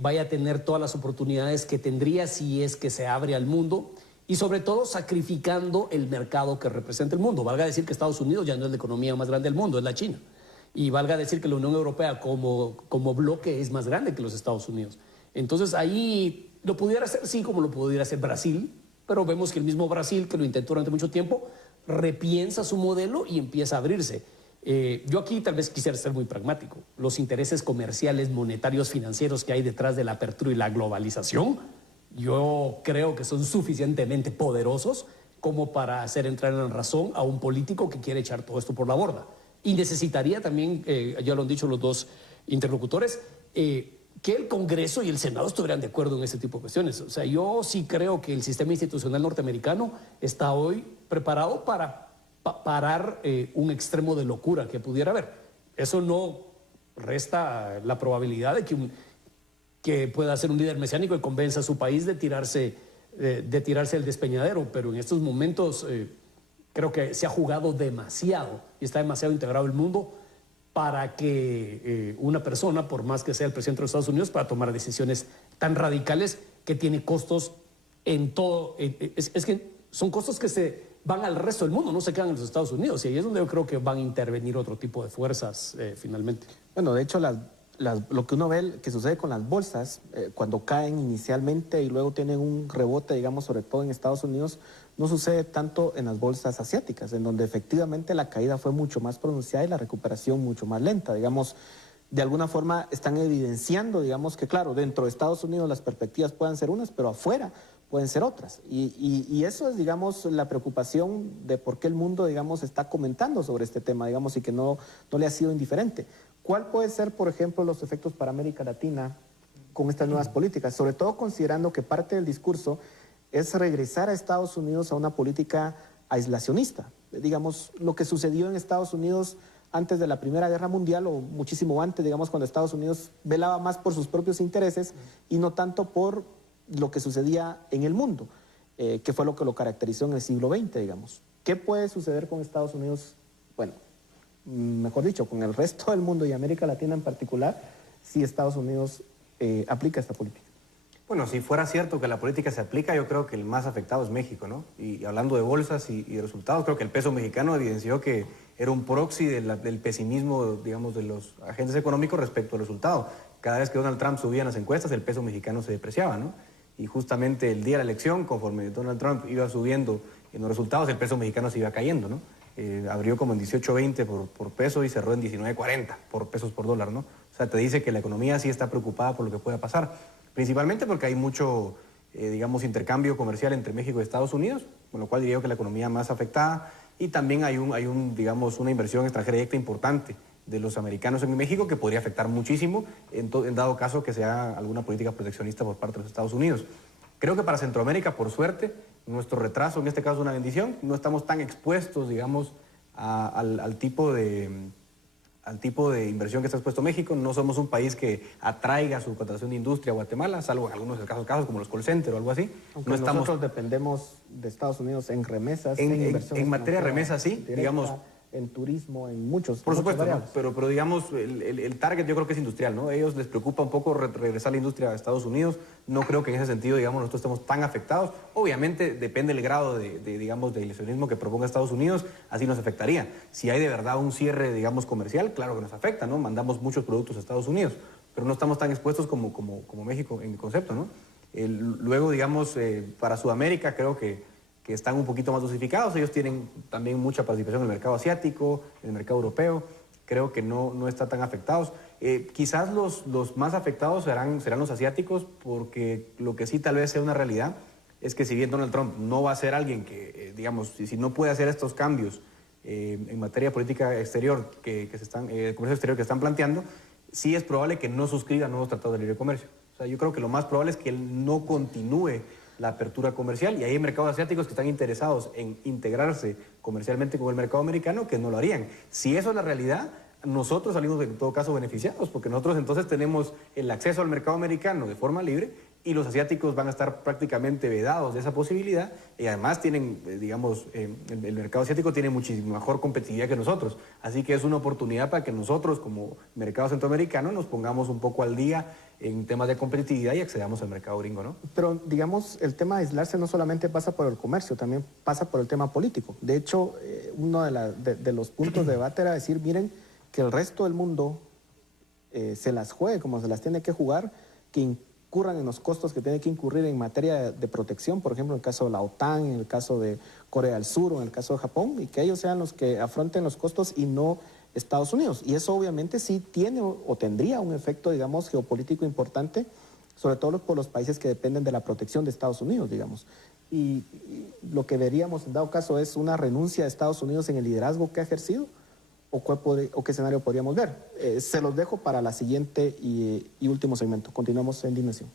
vaya a tener todas las oportunidades que tendría si es que se abre al mundo. Y sobre todo sacrificando el mercado que representa el mundo. Valga decir que Estados Unidos ya no es la economía más grande del mundo, es la China. Y valga decir que la Unión Europea como bloque es más grande que los Estados Unidos. Entonces ahí lo pudiera hacer, sí, como lo pudiera hacer Brasil, pero vemos que el mismo Brasil, que lo intentó durante mucho tiempo, repiensa su modelo y empieza a abrirse. Yo aquí tal vez quisiera ser muy pragmático. Los intereses comerciales, monetarios, financieros que hay detrás de la apertura y la globalización, yo creo que son suficientemente poderosos como para hacer entrar en razón a un político que quiere echar todo esto por la borda. Y necesitaría también, ya lo han dicho los dos interlocutores, que el Congreso y el Senado estuvieran de acuerdo en este tipo de cuestiones. O sea, yo sí creo que el sistema institucional norteamericano está hoy preparado para parar un extremo de locura que pudiera haber. Eso no resta la probabilidad de que pueda ser un líder mesiánico y convenza a su país de tirarse el despeñadero, pero en estos momentos creo que se ha jugado demasiado y está demasiado integrado el mundo para que una persona, por más que sea el presidente de los Estados Unidos, para tomar decisiones tan radicales que tiene costos en todo. Es que son costos que se van al resto del mundo, no se quedan en los Estados Unidos, y ahí es donde yo creo que van a intervenir otro tipo de fuerzas finalmente. Bueno, de hecho, lo que uno ve que sucede con las bolsas, cuando caen inicialmente y luego tienen un rebote, digamos, sobre todo en Estados Unidos, no sucede tanto en las bolsas asiáticas, en donde efectivamente la caída fue mucho más pronunciada y la recuperación mucho más lenta. Digamos, de alguna forma están evidenciando, digamos, que claro, dentro de Estados Unidos las perspectivas pueden ser unas, pero afuera pueden ser otras. Y eso es, digamos, la preocupación de por qué el mundo, digamos, está comentando sobre este tema, digamos, y que no le ha sido indiferente. ¿Cuál puede ser, por ejemplo, los efectos para América Latina con estas nuevas políticas? Sobre todo considerando que parte del discurso es regresar a Estados Unidos a una política aislacionista. Digamos, lo que sucedió en Estados Unidos antes de la Primera Guerra Mundial, o muchísimo antes, digamos, cuando Estados Unidos velaba más por sus propios intereses y no tanto por lo que sucedía en el mundo, que fue lo que lo caracterizó en el siglo XX, digamos. ¿Qué puede suceder con Estados Unidos? Bueno, mejor dicho, con el resto del mundo y América Latina en particular, si Estados Unidos aplica esta política. Bueno, si fuera cierto que la política se aplica, yo creo que el más afectado es México, ¿no? Y hablando de bolsas y de resultados, creo que el peso mexicano evidenció que era un proxy del pesimismo, digamos, de los agentes económicos respecto al resultado. Cada vez que Donald Trump subía en las encuestas, el peso mexicano se depreciaba, ¿no? Y justamente el día de la elección, conforme Donald Trump iba subiendo en los resultados, el peso mexicano se iba cayendo, ¿no? Abrió como en 18.20 por peso y cerró en 19.40 por pesos por dólar, ¿no? O sea, te dice que la economía sí está preocupada por lo que pueda pasar. Principalmente porque hay mucho, digamos, intercambio comercial entre México y Estados Unidos, con lo cual diría yo que la economía más afectada, y también hay digamos, una inversión extranjera directa importante de los americanos en México que podría afectar muchísimo en dado caso que se haga alguna política proteccionista por parte de los Estados Unidos. Creo que para Centroamérica, por suerte, nuestro retraso, en este caso es una bendición, no estamos tan expuestos, digamos, al tipo de inversión que está expuesto México. No somos un país que atraiga su contratación de industria a Guatemala, salvo en algunos casos como los call centers o algo así. Aunque nosotros dependemos de Estados Unidos en remesas, en inversión. En materia de remesas, sí, directa, digamos. En turismo, en muchos. Por supuesto, ¿no? variables. pero digamos, el target yo creo que es industrial, ¿no? Ellos les preocupa un poco regresar la industria a Estados Unidos. No creo que en ese sentido, digamos, nosotros estemos tan afectados. Obviamente depende del grado digamos, de ilusionismo que proponga Estados Unidos, así nos afectaría. Si hay de verdad un cierre, digamos, comercial, claro que nos afecta, ¿no? Mandamos muchos productos a Estados Unidos, pero no estamos tan expuestos como México en mi concepto, ¿no? Luego, digamos, para Sudamérica creo que están un poquito más dosificados. Ellos tienen también mucha participación en el mercado asiático, en el mercado europeo. Creo que no están tan afectados. Quizás los más afectados serán los asiáticos, porque lo que sí tal vez sea una realidad es que si bien Donald Trump no va a ser alguien que, digamos, si no puede hacer estos cambios en materia de política exterior, comercio exterior que están planteando, sí es probable que no suscriba nuevos tratados de libre comercio. O sea, yo creo que lo más probable es que él no continúe la apertura comercial, y hay mercados asiáticos que están interesados en integrarse comercialmente con el mercado americano que no lo harían. Si eso es la realidad, nosotros salimos en todo caso beneficiados, porque nosotros entonces tenemos el acceso al mercado americano de forma libre y los asiáticos van a estar prácticamente vedados de esa posibilidad, y además tienen, digamos, el mercado asiático tiene muchísima mejor competitividad que nosotros, así que es una oportunidad para que nosotros como mercado centroamericano nos pongamos un poco al día en temas de competitividad y accedamos al mercado gringo, ¿no? Pero, digamos, el tema de aislarse no solamente pasa por el comercio, también pasa por el tema político. De hecho, uno de los puntos de debate era decir, miren, que el resto del mundo se las juegue como se las tiene que jugar, que incurran en los costos que tiene que incurrir en materia de protección, por ejemplo, en el caso de la OTAN, en el caso de Corea del Sur o en el caso de Japón, y que ellos sean los que afronten los costos y no Estados Unidos. Y eso obviamente sí tiene o tendría un efecto, digamos, geopolítico importante, sobre todo por los países que dependen de la protección de Estados Unidos, digamos. Y lo que veríamos en dado caso es una renuncia de Estados Unidos en el liderazgo que ha ejercido, o qué escenario podríamos ver. Se los dejo para la siguiente y último segmento. Continuamos en Dimensión.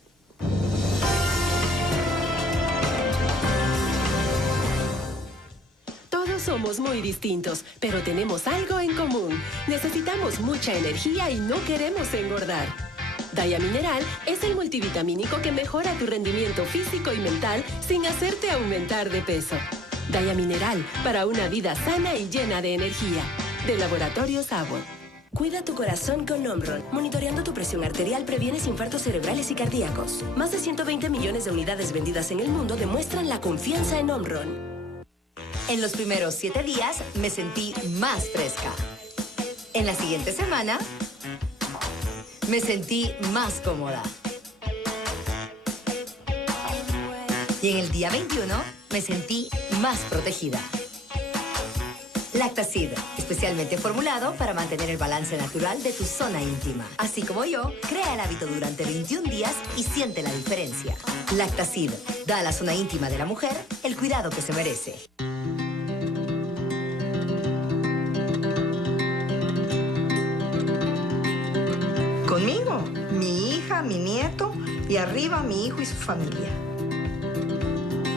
Todos somos muy distintos, pero tenemos algo en común. Necesitamos mucha energía y no queremos engordar. Daya Mineral es el multivitamínico que mejora tu rendimiento físico y mental sin hacerte aumentar de peso. Daya Mineral, para una vida sana y llena de energía. De Laboratorios Abbott. Cuida tu corazón con Omron. Monitoreando tu presión arterial previenes infartos cerebrales y cardíacos. Más de 120 millones de unidades vendidas en el mundo demuestran la confianza en Omron. En los primeros 7 días me sentí más fresca. En la siguiente semana me sentí más cómoda. Y en el día 21 me sentí más protegida. Lactacid, especialmente formulado para mantener el balance natural de tu zona íntima. Así como yo, crea el hábito durante 21 días y siente la diferencia. Lactacid, da a la zona íntima de la mujer el cuidado que se merece. Conmigo, mi hija, mi nieto y arriba mi hijo y su familia.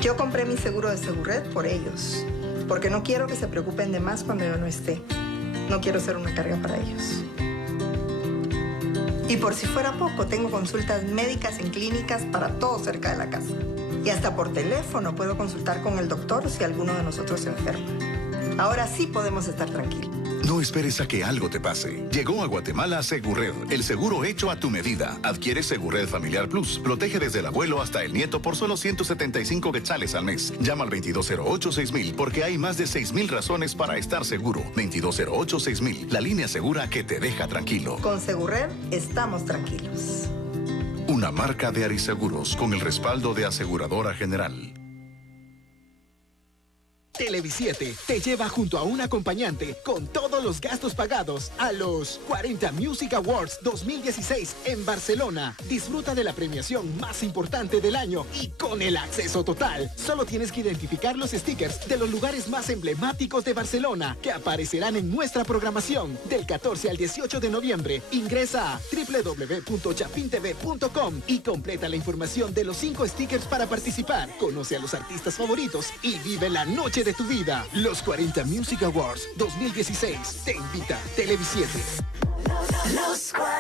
Yo compré mi seguro de Seguret por ellos, porque no quiero que se preocupen de más cuando yo no esté. No quiero ser una carga para ellos. Y por si fuera poco, tengo consultas médicas en clínicas para todo cerca de la casa. Y hasta por teléfono puedo consultar con el doctor si alguno de nosotros se enferma. Ahora sí podemos estar tranquilos. No esperes a que algo te pase. Llegó a Guatemala Segurred, el seguro hecho a tu medida. Adquiere Segurred Familiar Plus. Protege desde el abuelo hasta el nieto por solo 175 quetzales al mes. Llama al 2208-6000 porque hay más de 6,000 razones para estar seguro. 2208-6000, la línea segura que te deja tranquilo. Con Segurred estamos tranquilos. Una marca de Ariseguros con el respaldo de Aseguradora General. Televisiete te lleva junto a un acompañante con todos los gastos pagados a los 40 Music Awards 2016 en Barcelona. Disfruta de la premiación más importante del año y con el acceso total. Solo tienes que identificar los stickers de los lugares más emblemáticos de Barcelona que aparecerán en nuestra programación del 14 al 18 de noviembre. Ingresa a www.chapintv.com y completa la información de los 5 stickers para participar. Conoce a los artistas favoritos y vive la noche de tu vida. Los 40 Music Awards 2016 te invita Televisiete. Los 40.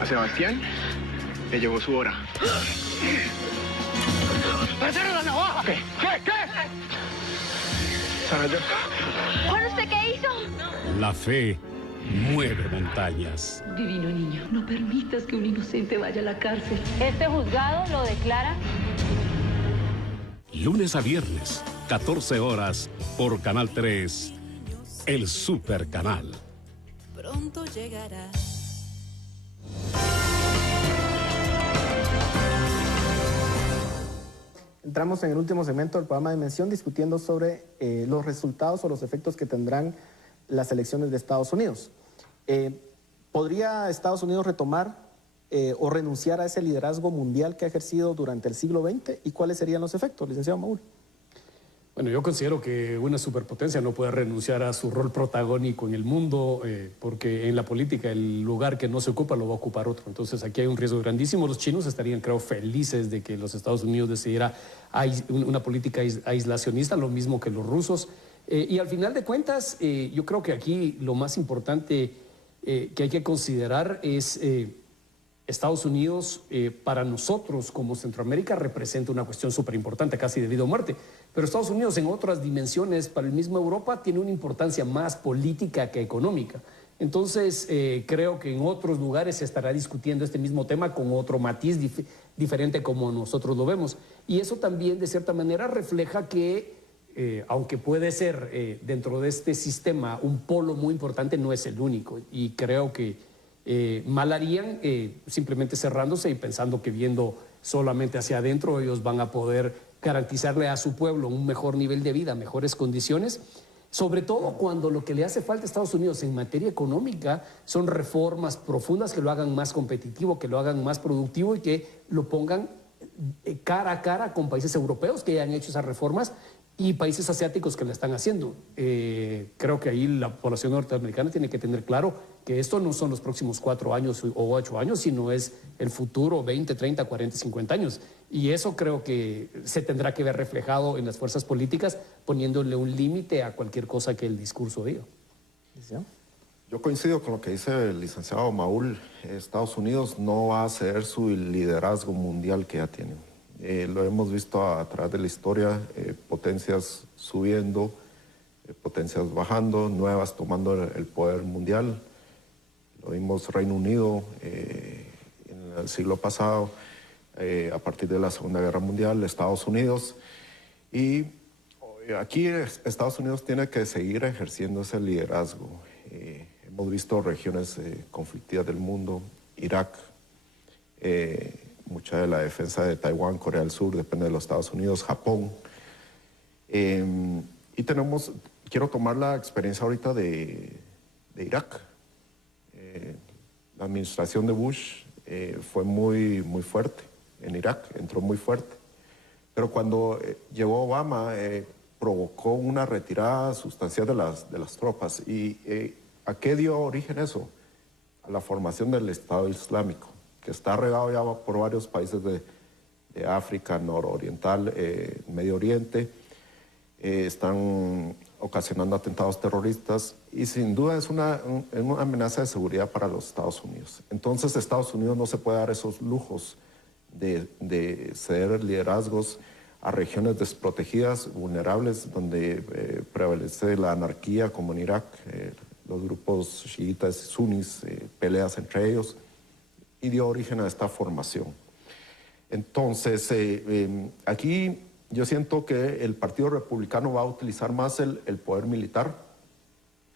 A Sebastián le llegó su hora. ¡Perdieron la navaja! ¿Qué? ¿Sabes yo? ¿Juan, usted qué hizo? La fe mueve montañas. Divino niño, no permitas que un inocente vaya a la cárcel. Este juzgado lo declara. Lunes a viernes, 14 horas, por Canal 3, el Super Canal. Pronto llegará. Entramos en el último segmento del programa Dimensión discutiendo sobre los resultados o los efectos que tendrán las elecciones de Estados Unidos. ¿Podría Estados Unidos retomar o renunciar a ese liderazgo mundial que ha ejercido durante el siglo XX? ¿Y cuáles serían los efectos, licenciado Maúl? Bueno, yo considero que una superpotencia no puede renunciar a su rol protagónico en el mundo, porque en la política el lugar que no se ocupa lo va a ocupar otro. Entonces aquí hay un riesgo grandísimo. Los chinos estarían, creo, felices de que los Estados Unidos decidiera una política aislacionista, lo mismo que los rusos. Y al final de cuentas, yo creo que aquí lo más importante que hay que considerar es Estados Unidos para nosotros como Centroamérica representa una cuestión súper importante, casi de vida o muerte. Pero Estados Unidos en otras dimensiones para el mismo Europa tiene una importancia más política que económica. Entonces creo que en otros lugares se estará discutiendo este mismo tema con otro matiz diferente como nosotros lo vemos. Y eso también de cierta manera refleja que aunque puede ser dentro de este sistema un polo muy importante, no es el único. Y creo que mal harían simplemente cerrándose y pensando que viendo solamente hacia adentro ellos van a poder garantizarle a su pueblo un mejor nivel de vida, mejores condiciones, sobre todo cuando lo que le hace falta a Estados Unidos en materia económica son reformas profundas que lo hagan más competitivo, que lo hagan más productivo y que lo pongan cara a cara con países europeos que ya han hecho esas reformas y países asiáticos que la están haciendo. Creo que ahí la población norteamericana tiene que tener claro que esto no son los próximos 4 años o 8 años, sino es el futuro 20, 30, 40, 50 años. Y eso creo que se tendrá que ver reflejado en las fuerzas políticas, poniéndole un límite a cualquier cosa que el discurso diga. Yo coincido con lo que dice el licenciado Maúl. Estados Unidos no va a ceder su liderazgo mundial que ya tiene. Lo hemos visto a través de la historia, potencias subiendo, potencias bajando, nuevas tomando el poder mundial. Lo vimos Reino Unido en el siglo pasado, a partir de la Segunda Guerra Mundial, Estados Unidos. Y aquí Estados Unidos tiene que seguir ejerciendo ese liderazgo. Hemos visto regiones conflictivas del mundo, Irak, mucha de la defensa de Taiwán, Corea del Sur, depende de los Estados Unidos, Japón. Y quiero tomar la experiencia ahorita de Irak. La administración de Bush fue muy fuerte en Irak, entró muy fuerte. Pero cuando llegó Obama, provocó una retirada sustancial de las tropas. ¿Y a qué dio origen eso? A la formación del Estado Islámico, que está regado ya por varios países de África nororiental, Medio Oriente. están ocasionando atentados terroristas y sin duda es una amenaza de seguridad para los Estados Unidos. Entonces Estados Unidos no se puede dar esos lujos de ceder liderazgos a regiones desprotegidas, vulnerables, donde prevalece la anarquía, como en Irak, los grupos chiitas y sunis, peleas entre ellos, y dio origen a esta formación. Entonces, aquí yo siento que el Partido Republicano va a utilizar más el poder militar,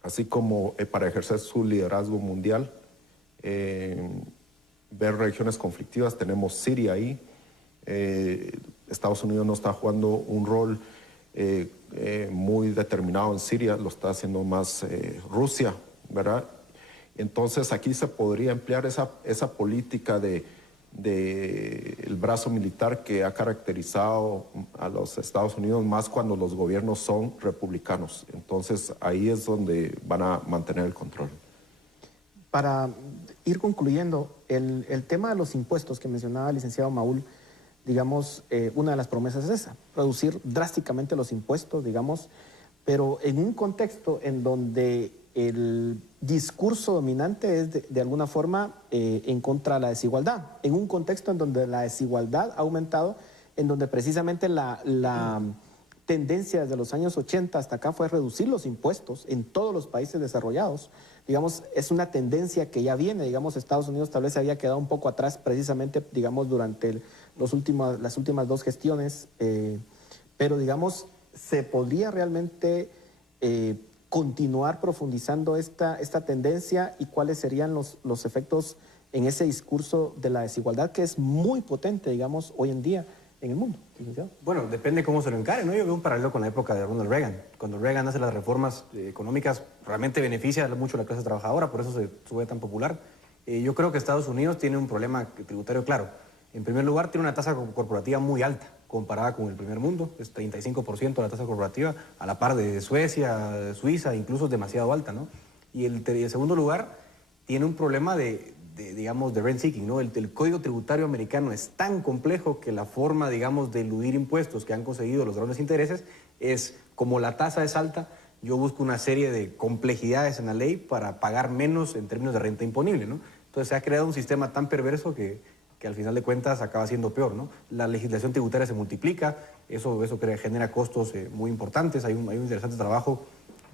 así como para ejercer su liderazgo mundial, ver regiones conflictivas. Tenemos Siria ahí. Estados Unidos no está jugando un rol muy determinado en Siria, lo está haciendo más Rusia, ¿verdad? Entonces aquí se podría emplear esa política del brazo militar que ha caracterizado a los Estados Unidos más cuando los gobiernos son republicanos. Entonces ahí es donde van a mantener el control. Para ir concluyendo, el tema de los impuestos que mencionaba el licenciado Maúl, digamos, una de las promesas es esa, reducir drásticamente los impuestos, digamos, pero en un contexto en donde el discurso dominante es de alguna forma en contra de la desigualdad, en un contexto en donde la desigualdad ha aumentado, en donde precisamente la tendencia desde los años 80 hasta acá fue reducir los impuestos en todos los países desarrollados. Digamos, es una tendencia que ya viene, digamos, Estados Unidos tal vez se había quedado un poco atrás precisamente, digamos, durante las últimas dos gestiones, pero digamos, se podría realmente continuar profundizando esta tendencia y cuáles serían los efectos en ese discurso de la desigualdad que es muy potente, digamos, hoy en día en el mundo. Bueno, depende cómo se lo encare, ¿no? Yo veo un paralelo con la época de Ronald Reagan. Cuando Reagan hace las reformas económicas, realmente beneficia mucho a la clase trabajadora, por eso se sube tan popular. Yo creo que Estados Unidos tiene un problema tributario claro. En primer lugar, tiene una tasa corporativa muy alta, comparada con el primer mundo. Es 35% la tasa corporativa, a la par de Suecia, de Suiza, incluso es demasiado alta, ¿no? Y en segundo lugar, tiene un problema digamos, de rent seeking, ¿no? El código tributario americano es tan complejo que la forma, digamos, de eludir impuestos que han conseguido los grandes intereses es, como la tasa es alta, yo busco una serie de complejidades en la ley para pagar menos en términos de renta imponible, ¿no? Entonces se ha creado un sistema tan perverso que al final de cuentas acaba siendo peor, ¿no? La legislación tributaria se multiplica, eso genera costos muy importantes. Hay un interesante trabajo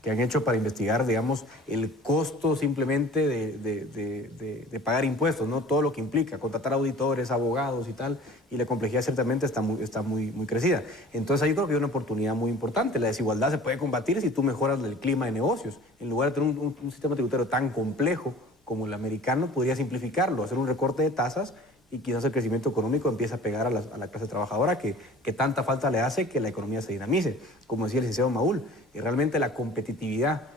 que han hecho para investigar, digamos, el costo simplemente de pagar impuestos, ¿no? Todo lo que implica, contratar auditores, abogados y tal, y la complejidad ciertamente está muy crecida. Entonces ahí yo creo que hay una oportunidad muy importante. La desigualdad se puede combatir si tú mejoras el clima de negocios. En lugar de tener un sistema tributario tan complejo como el americano, podría simplificarlo, hacer un recorte de tasas y quizás el crecimiento económico empieza a pegar a la clase trabajadora que tanta falta le hace que la economía se dinamice. Como decía el licenciado Maúl, realmente la competitividad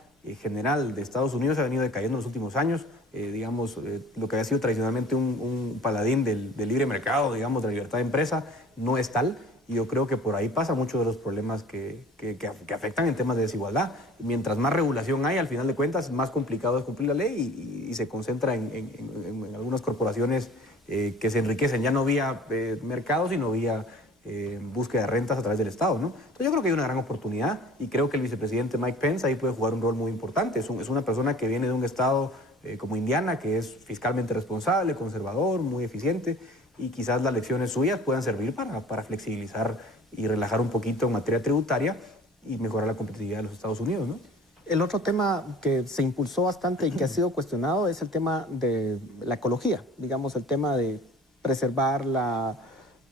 general de Estados Unidos ha venido decayendo en los últimos años. Digamos, lo que había sido tradicionalmente un paladín del libre mercado, digamos, de la libertad de empresa, no es tal. Y yo creo que por ahí pasa muchos de los problemas que afectan en temas de desigualdad. Mientras más regulación hay, al final de cuentas, más complicado es cumplir la ley y se concentra en algunas corporaciones que se enriquecen ya no vía mercado, sino vía búsqueda de rentas a través del Estado, ¿no? Entonces yo creo que hay una gran oportunidad y creo que el vicepresidente Mike Pence ahí puede jugar un rol muy importante. Es una persona que viene de un Estado como Indiana, que es fiscalmente responsable, conservador, muy eficiente, y quizás las lecciones suyas puedan servir para flexibilizar y relajar un poquito en materia tributaria y mejorar la competitividad de los Estados Unidos, ¿no? El otro tema que se impulsó bastante y que ha sido cuestionado es el tema de la ecología, digamos, el tema de preservar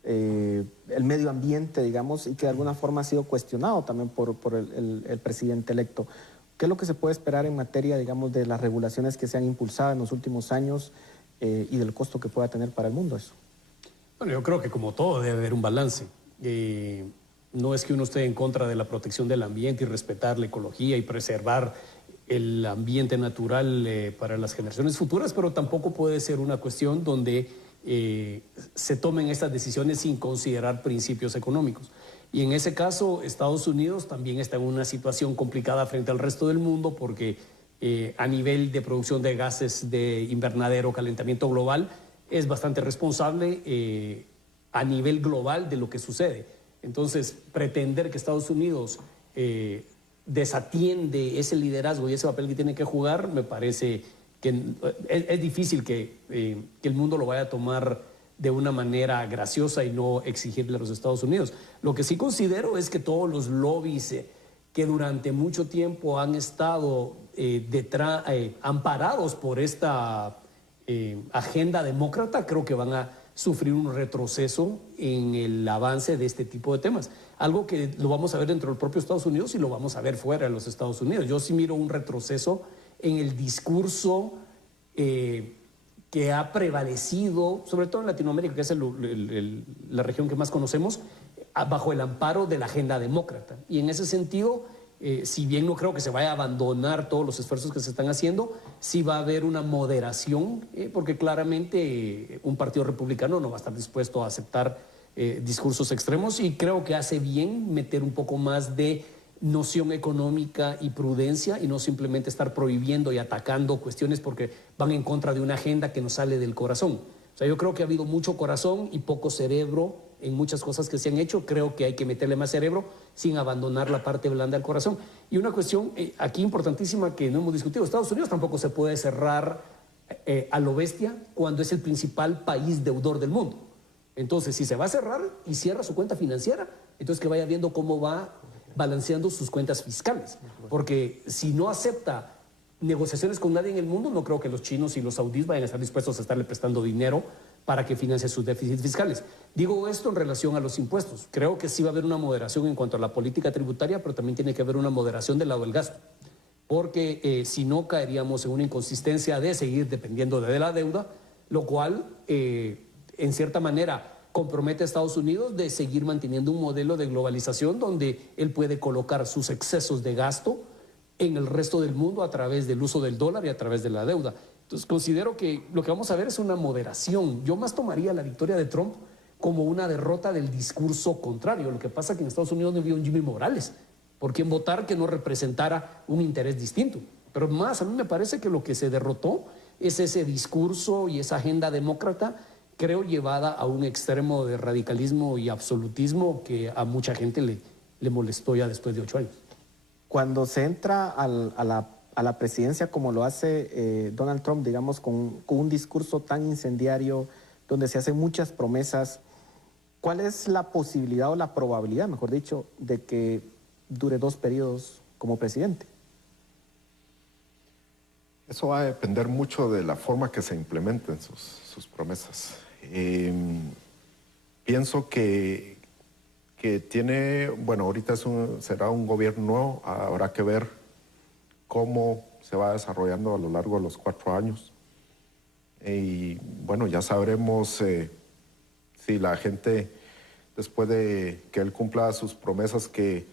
el medio ambiente, digamos, y que de alguna forma ha sido cuestionado también por el presidente electo. ¿Qué es lo que se puede esperar en materia, digamos, de las regulaciones que se han impulsado en los últimos años y del costo que pueda tener para el mundo eso? Bueno, yo creo que como todo debe haber un balance. No es que uno esté en contra de la protección del ambiente y respetar la ecología y preservar el ambiente natural para las generaciones futuras, pero tampoco puede ser una cuestión donde se tomen estas decisiones sin considerar principios económicos. Y en ese caso, Estados Unidos también está en una situación complicada frente al resto del mundo porque a nivel de producción de gases de invernadero, calentamiento global, es bastante responsable a nivel global de lo que sucede. Entonces, pretender que Estados Unidos desatiende ese liderazgo y ese papel que tiene que jugar, me parece que es difícil que el mundo lo vaya a tomar de una manera graciosa y no exigirle a los Estados Unidos. Lo que sí considero es que todos los lobbies que durante mucho tiempo han estado amparados por esta agenda demócrata, creo que van a sufrir un retroceso en el avance de este tipo de temas. Algo que lo vamos a ver dentro del propio Estados Unidos y lo vamos a ver fuera de los Estados Unidos. Yo sí miro un retroceso en el discurso que ha prevalecido, sobre todo en Latinoamérica, que es la región que más conocemos, bajo el amparo de la agenda demócrata. Y en ese sentido, si bien no creo que se vaya a abandonar todos los esfuerzos que se están haciendo, sí va a haber una moderación, porque claramente un partido republicano no va a estar dispuesto a aceptar discursos extremos, y creo que hace bien meter un poco más de noción económica y prudencia y no simplemente estar prohibiendo y atacando cuestiones porque van en contra de una agenda que nos sale del corazón. O sea, yo creo que ha habido mucho corazón y poco cerebro en muchas cosas que se han hecho. Creo que hay que meterle más cerebro sin abandonar la parte blanda del corazón. Y una cuestión aquí importantísima que no hemos discutido: Estados Unidos tampoco se puede cerrar a lo bestia cuando es el principal país deudor del mundo. Entonces, si se va a cerrar y cierra su cuenta financiera, entonces que vaya viendo cómo va balanceando sus cuentas fiscales. Porque si no acepta negociaciones con nadie en el mundo, no creo que los chinos y los saudíes vayan a estar dispuestos a estarle prestando dinero para que financie sus déficits fiscales. Digo esto en relación a los impuestos. Creo que sí va a haber una moderación en cuanto a la política tributaria, pero también tiene que haber una moderación del lado del gasto. Porque si no, caeríamos en una inconsistencia de seguir dependiendo de la deuda, lo cual, en cierta manera, compromete a Estados Unidos de seguir manteniendo un modelo de globalización donde él puede colocar sus excesos de gasto en el resto del mundo a través del uso del dólar y a través de la deuda. Entonces considero que lo que vamos a ver es una moderación. Yo más tomaría la victoria de Trump como una derrota del discurso contrario. Lo que pasa es que en Estados Unidos no había un Jimmy Morales por quien votar que no representara un interés distinto. Pero más, a mí me parece que lo que se derrotó es ese discurso y esa agenda demócrata, creo, llevada a un extremo de radicalismo y absolutismo que a mucha gente le molestó ya después de 8 años. Cuando se entra a la presidencia como lo hace Donald Trump, digamos, con un discurso tan incendiario, donde se hacen muchas promesas, ¿cuál es la posibilidad o la probabilidad, mejor dicho, de que dure 2 periodos como presidente? Eso va a depender mucho de la forma que se implementen sus promesas. Pienso que tiene, bueno, ahorita será un gobierno nuevo, habrá que ver cómo se va desarrollando a lo largo de los 4 años. Y bueno, ya sabremos si la gente, después de que él cumpla sus promesas, que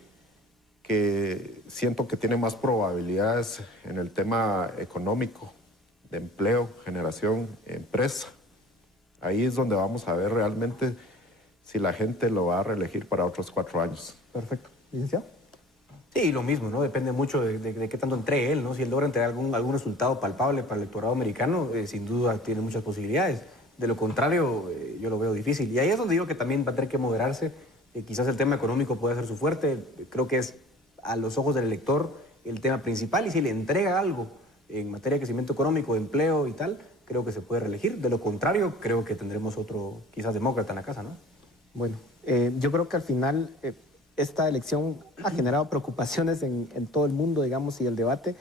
siento que tiene más probabilidades en el tema económico, de empleo, generación, empresa. Ahí es donde vamos a ver realmente si la gente lo va a reelegir para otros 4 años. Perfecto. ¿Licenciado? Sí, lo mismo, ¿no? Depende mucho de qué tanto entregue él, ¿no? Si él logra entregar algún resultado palpable para el electorado americano, sin duda tiene muchas posibilidades. De lo contrario, yo lo veo difícil. Y ahí es donde digo que también va a tener que moderarse. Quizás el tema económico puede ser su fuerte. Creo que es, a los ojos del elector, el tema principal. Y si le entrega algo en materia de crecimiento económico, de empleo y tal, creo que se puede reelegir. De lo contrario, creo que tendremos otro, quizás demócrata en la casa, ¿no? Bueno, yo creo que al final esta elección ha generado preocupaciones en todo el mundo, digamos, y el debate.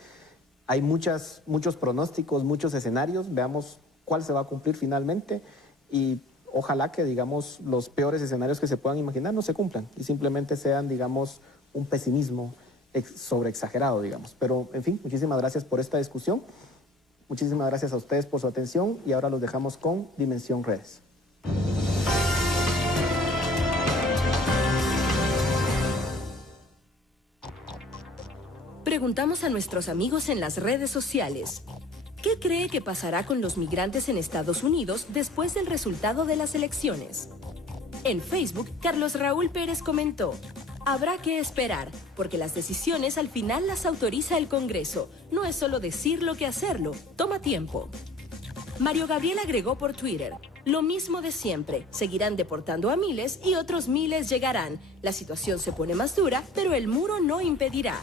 Hay muchos pronósticos, muchos escenarios. Veamos cuál se va a cumplir finalmente y ojalá que, digamos, los peores escenarios que se puedan imaginar no se cumplan y simplemente sean, digamos, un pesimismo sobreexagerado, digamos. Pero, en fin, muchísimas gracias por esta discusión. Muchísimas gracias a ustedes por su atención y ahora los dejamos con Dimensión Redes. Preguntamos a nuestros amigos en las redes sociales, ¿qué cree que pasará con los migrantes en Estados Unidos después del resultado de las elecciones? En Facebook, Carlos Raúl Pérez comentó, habrá que esperar, porque las decisiones al final las autoriza el Congreso. No es solo decirlo que hacerlo, toma tiempo. Mario Gabriel agregó por Twitter, Lo mismo de siempre. Seguirán deportando a miles y otros miles llegarán. La situación se pone más dura, pero el muro no impedirá.